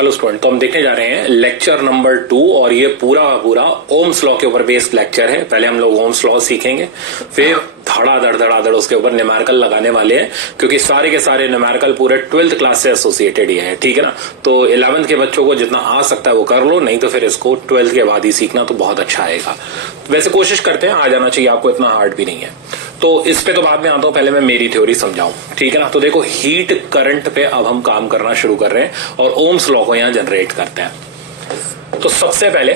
Hello student, तो हम देखने जा रहे हैं लेक्चर नंबर 2 और ये पूरा ओम्स लॉ के ऊपर बेस्ड लेक्चर है। पहले हम लोग ओम्स लॉ सीखेंगे, फिर धड़ाधड़ उसके ऊपर न्यूमेरिकल लगाने वाले हैं, क्योंकि सारे के सारे न्यूमेरिकल पूरे 12th क्लास से एसोसिएटेड ही है। ठीक है ना, तो 11th के बच्चों को जितना आ सकता है वो कर लो, नहीं तो फिर इसको 12th के बाद ही सीखना तो बहुत अच्छा आएगा। वैसे कोशिश करते हैं, आ जाना चाहिए आपको, इतना हार्ड भी नहीं है। तो इस पे तो बाद में आता हूं, पहले मैं मेरी थ्योरी समझाऊं। ठीक है ना, तो देखो हीट करंट पे अब हम काम करना शुरू कर रहे हैं और ओम्स लॉ को यहां जनरेट करते हैं। तो सबसे पहले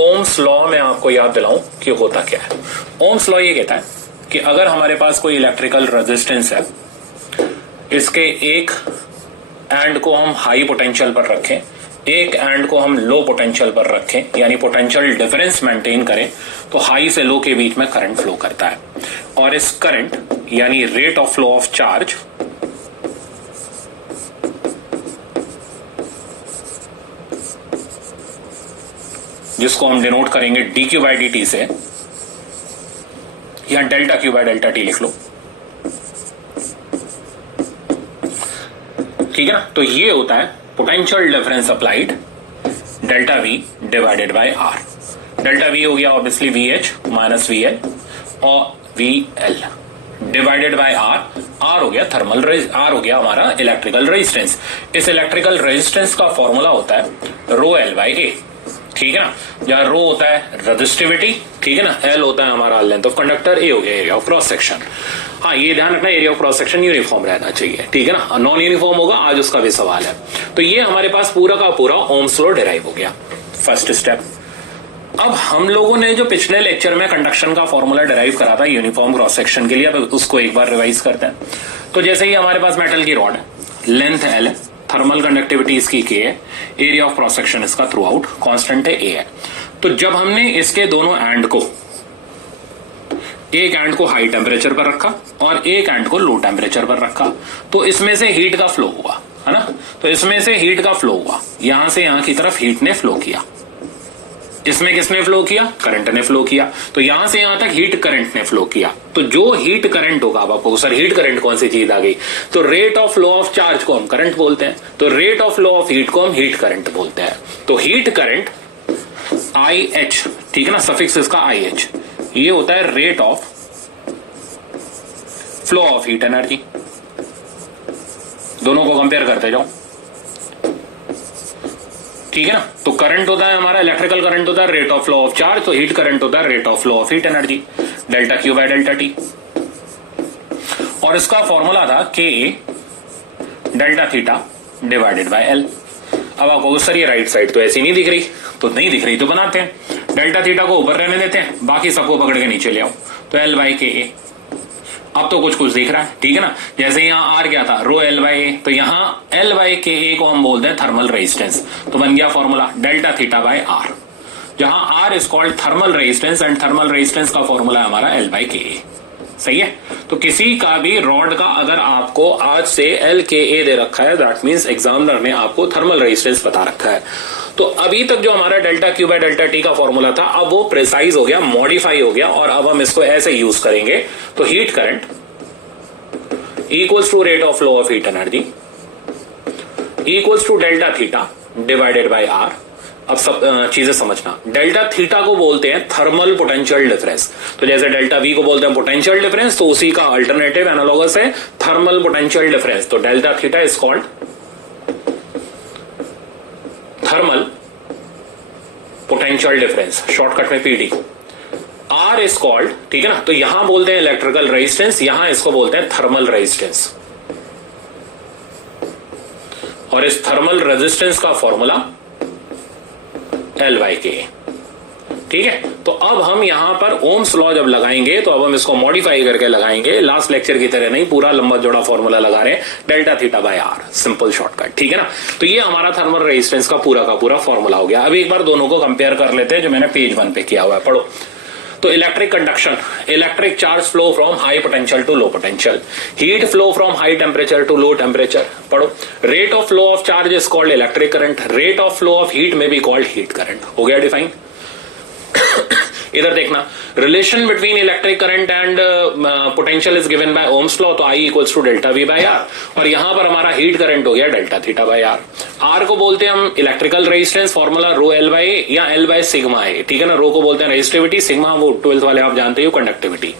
ओम्स लॉ में आपको याद दिलाऊं कि होता क्या है। ओम्स लॉ ये कहता है कि अगर हमारे पास कोई इलेक्ट्रिकल रेजिस्टेंस है, इसके एक एंड को हम हाई पोटेंशियल पर रखें, एक एंड को हम लो पोटेंशियल पर रखें, यानी पोटेंशियल डिफरेंस मेंटेन करें, तो हाई से लो के बीच में करंट फ्लो करता है। और इस करंट यानी rate of flow of charge जिसको हम डिनोट करेंगे dq बाई dt से, या delta Q by delta T लिख लो। ठीक है ना, तो ये होता है potential difference applied delta V divided by R. Delta V हो गया obviously V H minus V L और V L divided by R. R हो गया आर हो गया हमारा इलेक्ट्रिकल रेजिस्टेंस। इस इलेक्ट्रिकल रेजिस्टेंस का फॉर्मूला होता है रो एल बाई ए। ठीक है ना, जहां रो होता है रजिस्टिविटी, ठीक है ना, एल होता है हमारा लेंथ ऑफ कंडक्टर, ए हो गया एरिया ऑफ क्रॉस सेक्शन। हाँ, ये ध्यान रखना area of cross section uniform रहना चाहिए। ठीक है ना, नॉन यूनिफॉर्म होगा, आज उसका भी सवाल है। तो ये हमारे पास पूरा का पूरा ओम्स लॉ डिराइव हो गया, फर्स्ट स्टेप। अब हम लोगों ने जो पिछले लेक्चर में कंडक्शन का फॉर्मूला डिराइव करा था यूनिफॉर्म क्रॉस सेक्शन के लिए, अब उसको एक बार रिवाइज करते हैं। तो जैसे ही हमारे पास मेटल की रॉड है, लेंथ एल है, थर्मल कंडक्टिविटी इसकी के है, एरिया ऑफ क्रॉस सेक्शन इसका थ्रू आउट कांस्टेंट है ए है। तो जब हमने इसके दोनों एंड को, एक एंड को हाई टेम्परेचर पर रखा और एक एंड को लो टेम्परेचर पर रखा, तो इसमें से हीट का फ्लो हुआ, है ना। तो इसमें से हीट का फ्लो हुआ, यहां से यहां की तरफ हीट ने फ्लो किया। इसमें किसने फ्लो किया? करंट ने फ्लो किया। तो यहां से यहां तक हीट करंट ने फ्लो किया। तो जो हीट करंट होगा, अब आपको सर हीट करंट कौन सी चीज आ गई, तो rate of flow of charge को हम करंट बोलते हैं, तो rate of flow of heat को हम हीट करंट बोलते हैं। तो हीट करंट आई एच, ठीक है ना, सफिक्स इसका आई एच, ये होता है rate of flow of heat energy. दोनों को कंपेयर करते जाओ। ठीक है ना, तो करंट होता है हमारा, इलेक्ट्रिकल करंट होता है rate of flow of charge, तो हीट करंट होता है rate of flow of heat energy, delta Q by delta T. और इसका फॉर्मूला था K A delta theta divided by L. अब आपको सर ये राइट साइड तो ऐसी नहीं दिख रही, तो नहीं दिख रही तो बनाते हैं, डेल्टा थीटा को ऊपर रहने देते हैं, बाकी सबको पकड़ के नीचे ले आओ, तो एल बाई के ए। अब तो कुछ कुछ दिख रहा है, ठीक है ना। जैसे यहां आर क्या था, रो एल बाई ए, तो यहां एल बाई के ए को हम बोलते हैं थर्मल रेजिस्टेंस, तो बन गया formula delta theta by R, जहां R is called thermal resistance and thermal resistance का फॉर्मूला है हमारा एल बाई के ए। सही है। तो किसी का भी रॉड का अगर आपको आज से एल के ए दे रखा है, दैट मीन्स एग्जामिनर ने आपको थर्मल रेजिस्टेंस बता रखा है। तो अभी तक जो हमारा delta Q by delta T का फॉर्मूला था, अब वो प्रिसाइज हो गया, मॉडिफाई हो गया, और अब हम इसको ऐसे यूज करेंगे। तो heat current equals to rate of flow of heat energy equals to delta theta divided by R. अब सब चीजें समझना, डेल्टा थीटा को बोलते हैं थर्मल पोटेंशियल डिफरेंस। तो जैसे डेल्टा वी को बोलते हैं पोटेंशियल डिफरेंस, तो उसी का अल्टरनेटिव एनालॉगस है थर्मल पोटेंशियल डिफरेंस। तो delta theta is called thermal potential difference, shortcut में पीडी। आर इज कॉल्ड, ठीक है ना, तो यहां बोलते हैं इलेक्ट्रिकल रेजिस्टेंस, यहां इसको बोलते हैं थर्मल रेजिस्टेंस। और इस थर्मल रेजिस्टेंस का फॉर्मूला एल बाई के। ठीक है, तो अब हम यहां पर ओम्स लॉ जब लगाएंगे, तो अब हम इसको मॉडिफाई करके लगाएंगे, लास्ट लेक्चर की तरह नहीं, पूरा लंबा जोड़ा फॉर्मूला लगा रहे हैं, delta theta by R, simple shortcut. ठीक है ना, तो ये हमारा थर्मल रेजिस्टेंस का पूरा फॉर्मूला हो गया। अब एक बार दोनों को कंपेयर कर लेते हैं, जो मैंने पेज 1 पे किया हुआ है, पढ़ो। तो electric conduction, electric charge flow from high potential to low potential, heat flow from high temperature to low temperature. पढ़ो, rate of flow of charge is called electric current, rate of flow of heat में be called heat current. हो गया define. इधर देखना, relation between electric current and potential is given by Ohm's law, तो I equals to delta V by R, और यहां पर हमारा हीट करंट हो गया delta theta by R. R को बोलते हैं हम electrical resistance, formula rho L by A या एल बाय सिग्मा ए, ठीक है ना। रो को बोलते हैं रेजिस्टिविटी, सिग्मा वो 12th वाले आप जानते हो कंडक्टिविटी।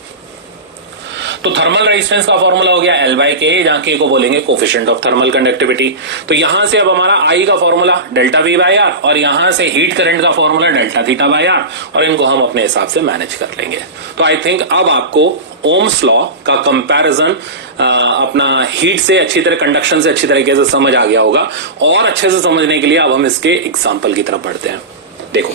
तो थर्मल रेजिस्टेंस का फॉर्मूला हो गया एल बाय के, जहां के को बोलेंगे कोफिशिएंट ऑफ थर्मल कंडक्टिविटी। तो यहां से अब हमारा आई का formula delta V by R, और यहां से हीट करंट का formula delta theta by R, और इनको हम अपने हिसाब से मैनेज कर लेंगे। तो आई थिंक अब आपको ओम्स लॉ का कंपैरिजन अपना हीट से अच्छी तरह, कंडक्शन से अच्छी तरीके से समझ आ गया होगा। और अच्छे से समझने के लिए अब हम इसके एग्जाम्पल की तरफ बढ़ते हैं। देखो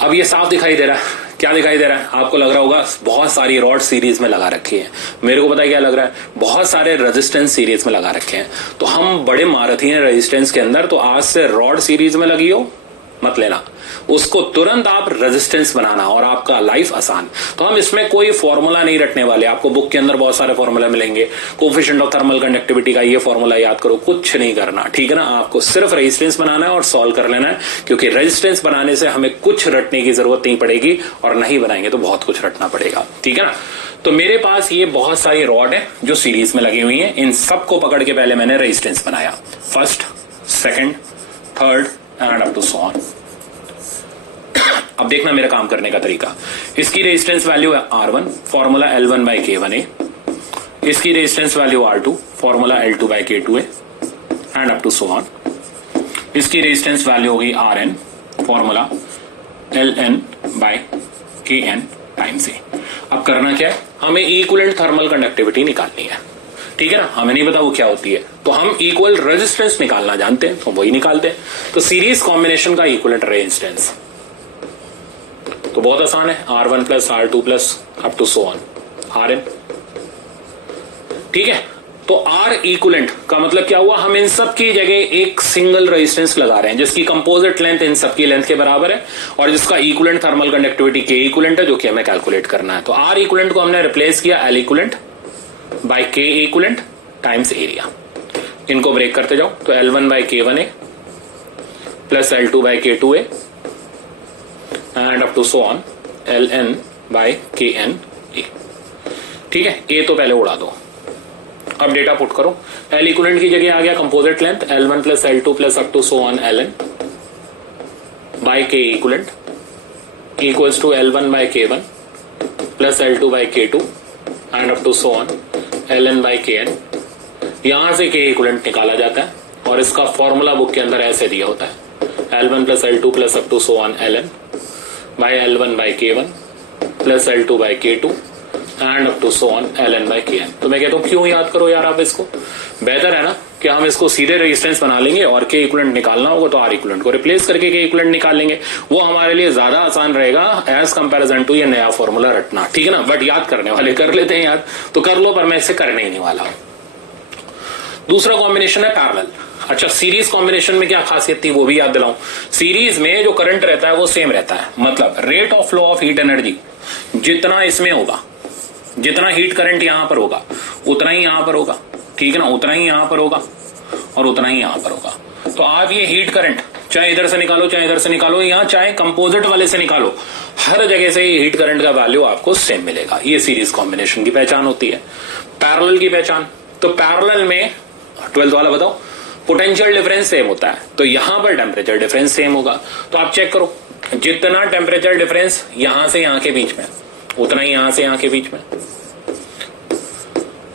अब ये साफ दिखाई दे रहा है, क्या दिखाई दे रहा है आपको? लग रहा होगा बहुत सारी रॉड सीरीज में लगा रखी है। मेरे को पता है क्या लग रहा है, बहुत सारे रेजिस्टेंस सीरीज में लगा रखे हैं। तो हम बड़े महारथी हैं रेजिस्टेंस के अंदर, तो आज से रॉड सीरीज में लगी हो मत लेना, उसको तुरंत आप रेजिस्टेंस बनाना और आपका लाइफ आसान। तो हम इसमें कोई फॉर्मूला नहीं रटने वाले, आपको बुक के अंदर बहुत सारे फॉर्मूला मिलेंगे, कोफिशिएंट ऑफ थर्मल कंडक्टिविटी का ये फॉर्मूला याद करो, कुछ नहीं करना, ठीक है ना। आपको सिर्फ रेजिस्टेंस बनाना है और सॉल्व कर लेना है, क्योंकि रेजिस्टेंस बनाने से हमें कुछ रटने की जरूरत नहीं पड़ेगी, और नहीं बनाएंगे तो बहुत कुछ रटना पड़ेगा, ठीक है ना। तो मेरे पास ये बहुत सारी रॉड है जो सीरीज में लगी हुई है, इन सबको पकड़ के पहले मैंने रेजिस्टेंस बनाया, first, second, third and up to so on. अब देखना मेरा काम करने का तरीका, इसकी रेजिस्टेंस वैल्यू है R1, formula L1 by K1A, इसकी resistance value R2, formula L2 by K2A and up to so on. इसकी रेजिस्टेंस वैल्यू होगी Rn, formula Ln by Kn times A। अब करना क्या है, हमें इक्विवेलेंट थर्मल कंडक्टिविटी निकालनी है, ठीक है ना। हमें नहीं पता वो क्या होती है, तो हम इक्वल रेजिस्टेंस निकालना जानते हैं, तो वही निकालते हैं। तो सीरीज कॉम्बिनेशन का इक्विवेलेंट रेजिस्टेंस तो बहुत आसान है, R1 plus R2 plus up to so on Rn, ठीक है। तो R इक्विवेलेंट का मतलब क्या हुआ, हम इन सब की जगह एक सिंगल रेजिस्टेंस लगा रहे हैं जिसकी कंपोजिट लेंथ इन सबकी लेंथ के बराबर है, और जिसका equivalent thermal conductivity K equivalent है, जो कि हमें कैलकुलेट करना है। तो R इक्विवेलेंट को हमने रिप्लेस किया L equivalent by K equivalent times area. इनको ब्रेक करते जाओ, तो L1 by K1A plus L2 by K2A and up to so on Ln by Kn A, ठीक है। ए तो पहले उड़ा दो, अब डेटा पुट करो। L इक्विवेलेंट की जगह आ गया composite length L1 plus L2 plus up to so on Ln by K equivalent equals to L1 by K1 plus L2 by K2 and up to so on Ln by Kn। यहां से K equivalent निकाला जाता है, और इसका formula book के अंदर ऐसे दिया होता है, L1 plus L2 plus up to so on Ln by L1 by K1 plus L2 by K2 and up to so on Ln by Kn। तो मैं कहता हूं क्यों याद करो यार आप इसको, बेहतर है ना कि हम इसको सीधे रेजिस्टेंस बना लेंगे, और K इक्विवेलेंट निकालना होगा तो R इक्विवेलेंट को रिप्लेस करके K इक्विवेलेंट निकाल लेंगे, वो हमारे लिए ज्यादा आसान रहेगा एज कंपैरिजन टू ये नया फॉर्मूला रटना, ठीक है ना। बट याद करने वाले कर लेते हैं याद, तो कर लो, पर मैं इससे करने ही नहीं वाला हूं। दूसरा कॉम्बिनेशन है पैरेलल। अच्छा, सीरीज कॉम्बिनेशन में क्या खासियत थी वो भी याद दिलाऊं। सीरीज में जो करंट रहता है वो सेम रहता है, मतलब rate of flow of heat energy जितना इसमें होगा, जितना हीट करंट यहां पर होगा उतना ही यहां पर होगा, ठीक है ना, उतना ही यहां पर होगा और उतना ही यहां पर होगा। तो आप ये हीट करंट चाहे इधर से निकालो चाहे इधर से निकालो, या चाहे कंपोजिट वाले से निकालो, हर जगह से ये हीट करंट का वैल्यू आपको सेम मिलेगा। ये सीरीज कॉम्बिनेशन की पहचान होती है। पैरेलल की पहचान, तो पैरेलल में 12th वाला बताओ, पोटेंशियल डिफरेंस सेम होता है, तो यहां पर टेम्परेचर डिफरेंस सेम होगा। तो आप चेक करो, जितना टेम्परेचर डिफरेंस यहां से यहां के बीच में उतना ही यहां से यहां के बीच में,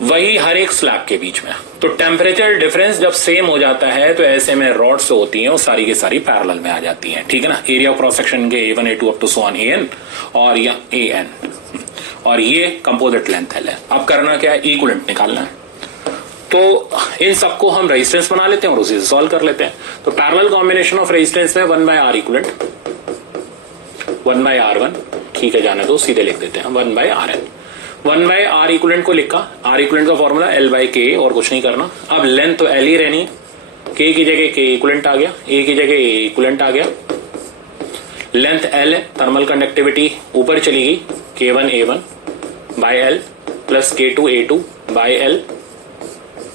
वही हर एक स्लैब के बीच में। तो टेम्परेचर डिफरेंस जब सेम हो जाता है तो ऐसे में रॉड्स होती हैं वो सारी की सारी पैरेलल में आ जाती हैं, ठीक है ना। एरिया ऑफ क्रॉस सेक्शन के A1 A2 up to so on AN और या AN, और ये कंपोजिट लेंथ है। अब करना क्या है, इक्विवेलेंट निकालना है। तो इन सबको हम रेजिस्टेंस बना लेते हैं और उसी से सॉल्व कर लेते हैं। तो पैरेलल कॉम्बिनेशन ऑफ रेजिस्टेंस में 1 by R equivalent 1 by R1, ठीक है, जाने दो, सीधे लिख देते हैं 1 by Rn। 1 by R equivalent को लिखा, R इक्विवेलेंट का फॉर्मूला L बाय K, और कुछ नहीं करना। अब लेंथ तो L ही रहनी, K की जगह K इक्विवेलेंट आ गया, A की जगह A इक्विवेलेंट आ गया। लेंथ L है, थर्मल कंडक्टिविटी ऊपर चली गई, K1 A1 by L plus K2 A2 by L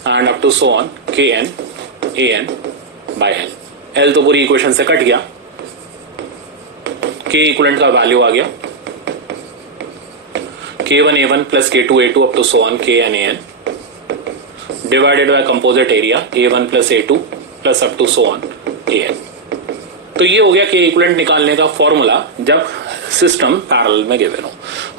and up to so on Kn AN by L। L तो पूरी इक्वेशन से कट गया, के इक्विवेलेंट का वैल्यू आ गया K1A1 plus K2A2 up to so on KNAN divided by composite area A1 plus A2 plus up to so on AN। तो ये हो गया के इक्विवेलेंट निकालने का फॉर्मूला जब सिस्टम पैरेलल में गिवन हो।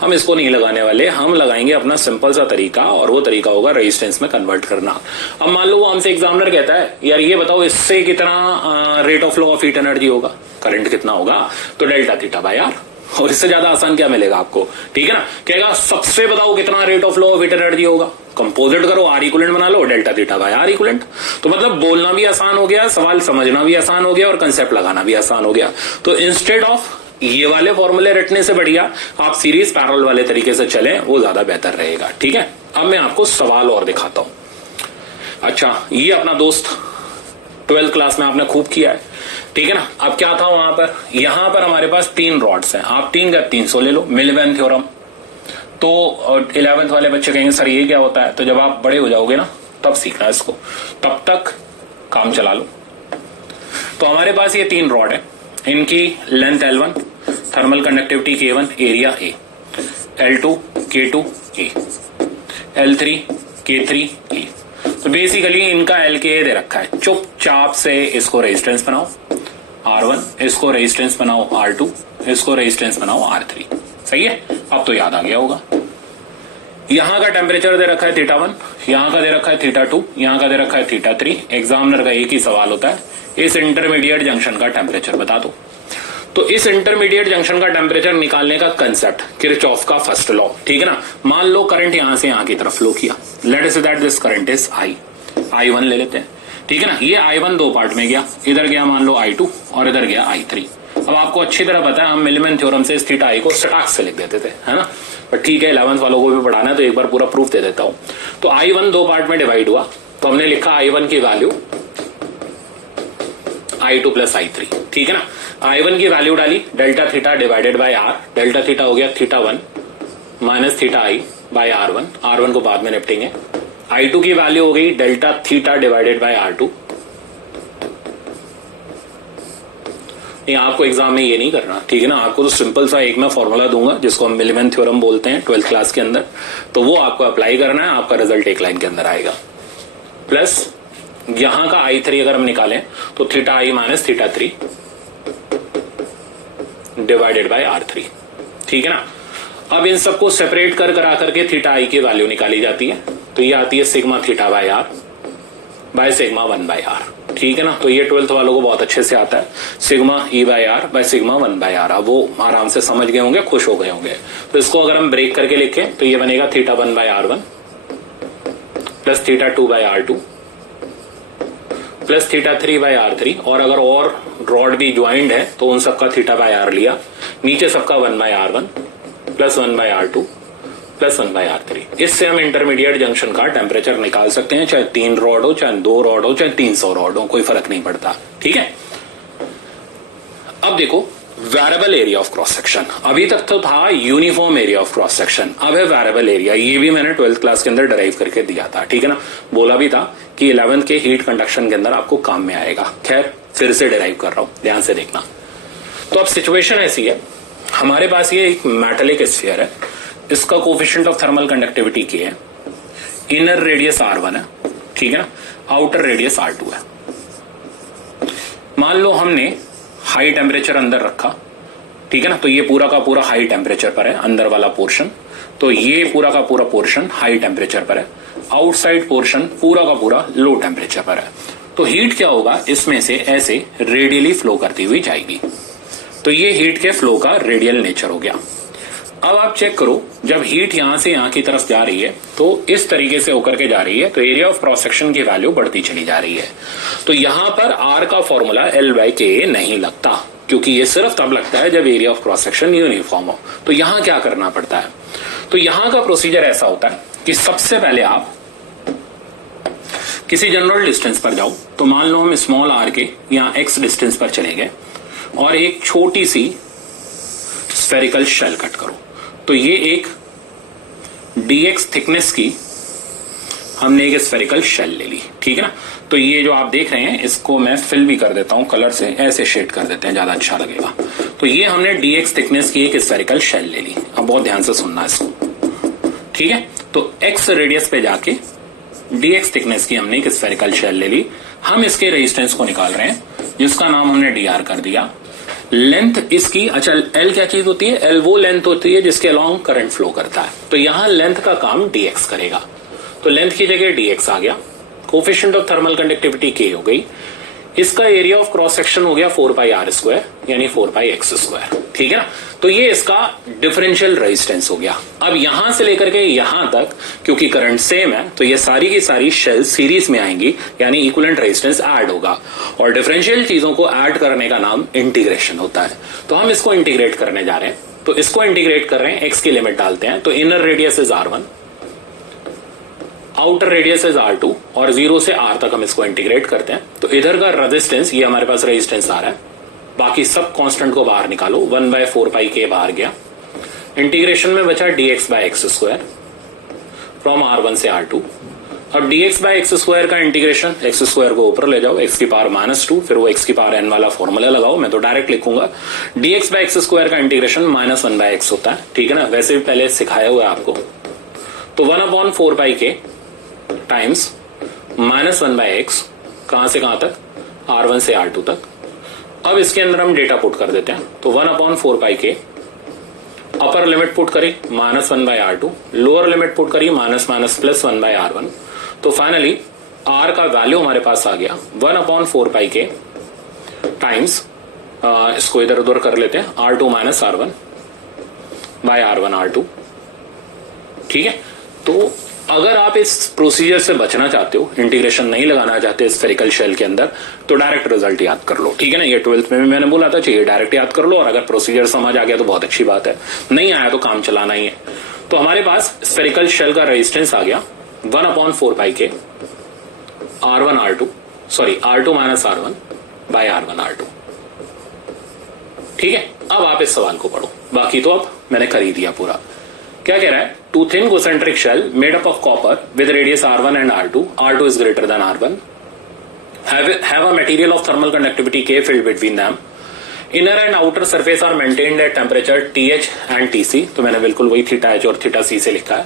हम इसको नहीं लगाने वाले, हम लगाएंगे अपना सिंपल सा तरीका, और वो तरीका होगा रेजिस्टेंस में कन्वर्ट करना। अब मान लो वो हमसे एग्जामिनर कहता है यार ये बताओ इससे कितना rate of flow of heat energy होगा, करंट कितना होगा, तो डेल्टा थीटा बाय आर। और इससे ज्यादा आसान क्या मिलेगा आपको, ठीक है ना। कहेगा सबसे बताओ कितना rate of flow of heat energy होगा, कंपोजिट करो, आर इक्विवेलेंट बना लो, delta theta by R equivalent. तो मतलब बोलना भी आसान हो गया, सवाल समझना भी आसान हो गया, और कंसेप्ट लगाना भी आसान हो गया। तो इंस्टेड ऑफ ये वाले फॉर्मूले रटने से बढ़िया आप सीरीज पैरेलल वाले तरीके से चलें, वो ज्यादा बेहतर रहेगा, ठीक है। अब मैं आपको सवाल और दिखाता हूं। अच्छा, ये अपना दोस्त 12th क्लास में आपने खूब किया है, ठीक है ना। अब क्या था वहां पर, यहां पर हमारे पास 3 रॉड्स हैं, आप 3 का 300 ले लो, मिलवेन थ्योरम। तो 11th वाले बच्चे कहेंगे सर ये क्या होता है, तो जब आप बड़े हो जाओगे ना तब सीखना इसको, तब तक काम चला लो। तो हमारे पास ये 3 रॉड है, इनकी length L1, thermal conductivity K1, area A, L2 K2 A, L3 K3 A। तो बेसिकली इनका LKA दे रखा है, चुपचाप से इसको रेजिस्टेंस बनाओ R1, इसको रेजिस्टेंस बनाओ R2, इसको रेजिस्टेंस बनाओ R3। सही है, अब तो याद आ गया होगा। यहां का टेम्परेचर दे रखा है θ1, यहां का दे रखा है θ2, यहां का दे रखा है θ3। एग्जामिनर का एक ही सवाल होता है, इस इंटरमीडिएट जंक्शन का टेम्परेचर बता दो। तो इस इंटरमीडिएट जंक्शन का टेम्परेचर निकालने का कंसेप्ट किरचॉफ का फर्स्ट लॉ, ठीक है ना। मान लो करंट यहां से यहां की तरफ फ्लो किया, let us say that this current is I1 ले लेते हैं, ठीक है ना। ये I1 दो पार्ट में गया, इधर गया मान लो I2 और इधर गया I3। अब आपको अच्छी तरह पता है हम मिलवेन थ्योरम से इस थीटा I को स्टार्ट से लिख देते थे, है ना। पर ठीक है 11th वालों को भी पढ़ाना है तो एक बार पूरा प्रूफ दे देता हूं। तो I1 दो पार्ट में डिवाइड हुआ, तो हमने लिखा I1 की वैल्यू I2 प्लस I3, ठीक है ना। I1 की वैल्यू डाली delta theta divided bye R, delta theta हो गया θ1 minus theta I bye R1, R1 को बाद में निपटेंगे। I2 की वैल्यू हो गई delta theta divided bye R2। नहीं, आपको एग्जाम में ये नहीं करना, ठीक है ना। आपको तो सिंपल सा एक मैं फॉर्मूला दूंगा जिसको हम मिलवेन थ्योरम बोलते हैं 12th क्लास के अंदर, तो वो आपको अप्लाई करना है, आपका रिजल्ट एक लाइन के अंदर आएगा। प्लस यहां का I3 अगर हम निकालें तो theta I minus θ3 divided by R3, ठीक है ना। अब इन सबको सेपरेट कर करा करके थीटा I की वैल्यू निकाली जाती है, तो ये आती है sigma theta by R by sigma 1 by R, ठीक है ना। तो ये 12th वालों को बहुत अच्छे से आता है, sigma E by R by sigma 1 by R। अब वो आराम से समझ गए होंगे, खुश हो गए होंगे। तो इसको अगर हम ब्रेक करके लिखें तो ये बनेगा θ1 by R1 plus θ2 by R2 plus θ3 by R3। और अगर और रॉड भी ज्वाइंट है तो उन सबका थीटा बाय R लिया, नीचे सबका 1 by R1 plus 1 by R2 plus 1 by R3। इससे हम इंटरमीडिएट जंक्शन का टेम्परेचर निकाल सकते हैं, चाहे 3 रॉड हो, चाहे 2 रॉड हो, चाहे 300 रॉड हो, कोई फर्क नहीं पड़ता, ठीक है। अब देखो variable area of cross section, अभी तक तो था uniform area of cross section, अब है वेरिएबल एरिया। ये भी मैंने 12th क्लास के अंदर डराइव करके दिया था, ठीक है ना। बोला भी था कि 11th के हीट कंडक्शन के अंदर आपको काम में आएगा। खैर फिर से डराइव कर रहा हूं, ध्यान से देखना। तो अब सिचुएशन ऐसी है, हमारे पास ये एक मेटेलिक स्फीयर है, इसका coefficient of thermal conductivity K है, इनर रेडियस R1 है, ठीक है ना, आउटर रेडियस R2 है। मान लो हमने हाई टेम्परेचर अंदर रखा, ठीक है ना, तो ये पूरा का पूरा हाई टेम्परेचर पर है, अंदर वाला पोर्शन, तो ये पूरा का पूरा पोर्शन हाई टेम्परेचर पर है, आउटसाइड पोर्शन पूरा का पूरा लो टेम्परेचर पर है। तो हीट क्या होगा, इसमें से ऐसे रेडियली फ्लो करती हुई जाएगी। तो ये हीट के फ्लो का रेडियल नेचर हो गया। अब आप चेक करो, जब हीट यहां से यहां की तरफ जा रही है तो इस तरीके से होकर के जा रही है, तो एरिया ऑफ क्रॉस सेक्शन की वैल्यू बढ़ती चली जा रही है। तो यहां पर R का फॉर्मूला L/K नहीं लगता, क्योंकि ये सिर्फ तब लगता है जब area of cross section uniform हो। तो यहां क्या करना पड़ता है, तो यहां का प्रोसीजर ऐसा होता है कि सबसे पहले आप किसी जनरल डिस्टेंस पर जाओ। तो मान लो हम स्मॉल r के यहां x डिस्टेंस पर चले गए और एक छोटी सी स्फेरिकल शेल कट करो। तो ये एक dx थिकनेस की हमने एक स्फेरिकल शेल ले ली, ठीक है ना। तो ये जो आप देख रहे हैं इसको मैं फिल भी कर देता हूं कलर से, ऐसे शेड कर देते हैं, ज्यादा अच्छा लगेगा। तो ये हमने dx थिकनेस की एक स्फेरिकल शेल ले ली। अब बहुत ध्यान से सुनना इसको, ठीक है। तो x रेडियस पे जाके dx थिकनेस की हमने एक स्फेरिकल शेल ले ली। हम इसके रेजिस्टेंस को निकाल रहे हैं जिसका नाम हमने dr कर दिया। लेंथ इसकी, अच्छा L क्या चीज होती है? L वो लेंथ होती है जिसके अलोंग करंट फ्लो करता है। तो यहां लेंथ का काम dx करेगा, तो लेंथ की जगह dx आ गया। Coefficient of thermal conductivity k हो गई। इसका एरिया ऑफ क्रॉस सेक्शन हो गया 4πr² यानी 4πx², ठीक है ना। तो ये इसका डिफरेंशियल रेजिस्टेंस हो गया। अब यहां से लेकर के यहां तक क्योंकि करंट सेम है तो ये सारी की सारी शेल सीरीज में आएंगी यानी इक्विवेलेंट रेजिस्टेंस ऐड होगा। और डिफरेंशियल चीजों को ऐड करने का नाम इंटीग्रेशन होता है। तो हम इसको इंटीग्रेट करने जा रहे हैं। तो इसको इंटीग्रेट कर रहे हैं, x की लिमिट डालते हैं। तो inner radius is r1, outer radius is r2 और 0 से r तक हम इसको इंटीग्रेट करते हैं। तो इधर का रेजिस्टेंस, ये हमारे पास रेजिस्टेंस आ रहा है, बाकी सब कांस्टेंट को बाहर निकालो, 1/4πk बाहर गया। इंटीग्रेशन में बचा dx/x² फ्रॉम r1 से r2। अब dx/x² का इंटीग्रेशन, x² को ऊपर ले जाओ, x की पावर -2, फिर वो x की पावर n वाला फॉर्मूला लगाओ, मैं तो डायरेक्ट लिखूंगा। dx/x² का इंटीग्रेशन -1/x होता है, ठीक है ना। वैसे भी पहले सिखाया हुआ है आपको। तो 1/4πk टाइम्स -1/x, कहां से कहां तक? r1 से r2 तक। अब इसके अंदर हम डेटा पुट कर देते हैं। तो 1/4πk अपर लिमिट पुट करी -1/r2, लोअर लिमिट पुट करी -+1/r1। तो फाइनली r का वैल्यू हमारे पास आ गया 1/4πk टाइम्स, इसको इधर उधर कर लेते हैं, r2 - r1/r1 r2, ठीक है। तो अगर आप इस प्रोसीजर से बचना चाहते हो, इंटीग्रेशन नहीं लगाना चाहते स्फेरिकल शेल के अंदर, तो डायरेक्ट रिजल्ट याद कर लो, ठीक है ना। ये 12th में भी मैंने बोला था, चाहिए डायरेक्ट याद कर लो। और अगर प्रोसीजर समझ आ गया तो बहुत अच्छी बात है, नहीं आया तो काम चलाना ही है। तो हमारे पास स्फेरिकल शेल का रेजिस्टेंस आ गया 1/4πk r1 r2 sorry r2 - r1/r1 r2, ठीक है। अब आप इस सवाल को पढ़ो, बाकी तो अब मैंने कर ही दिया पूरा। क्या कह रहा है? Two thin concentric shell made up of copper with radius r1 and r2 is greater than r1, have a material of thermal conductivity k filled between them, inner and outer surface are maintained at temperature TH and TC। तो मैंने बिल्कुल वही θH और θC से लिखा है,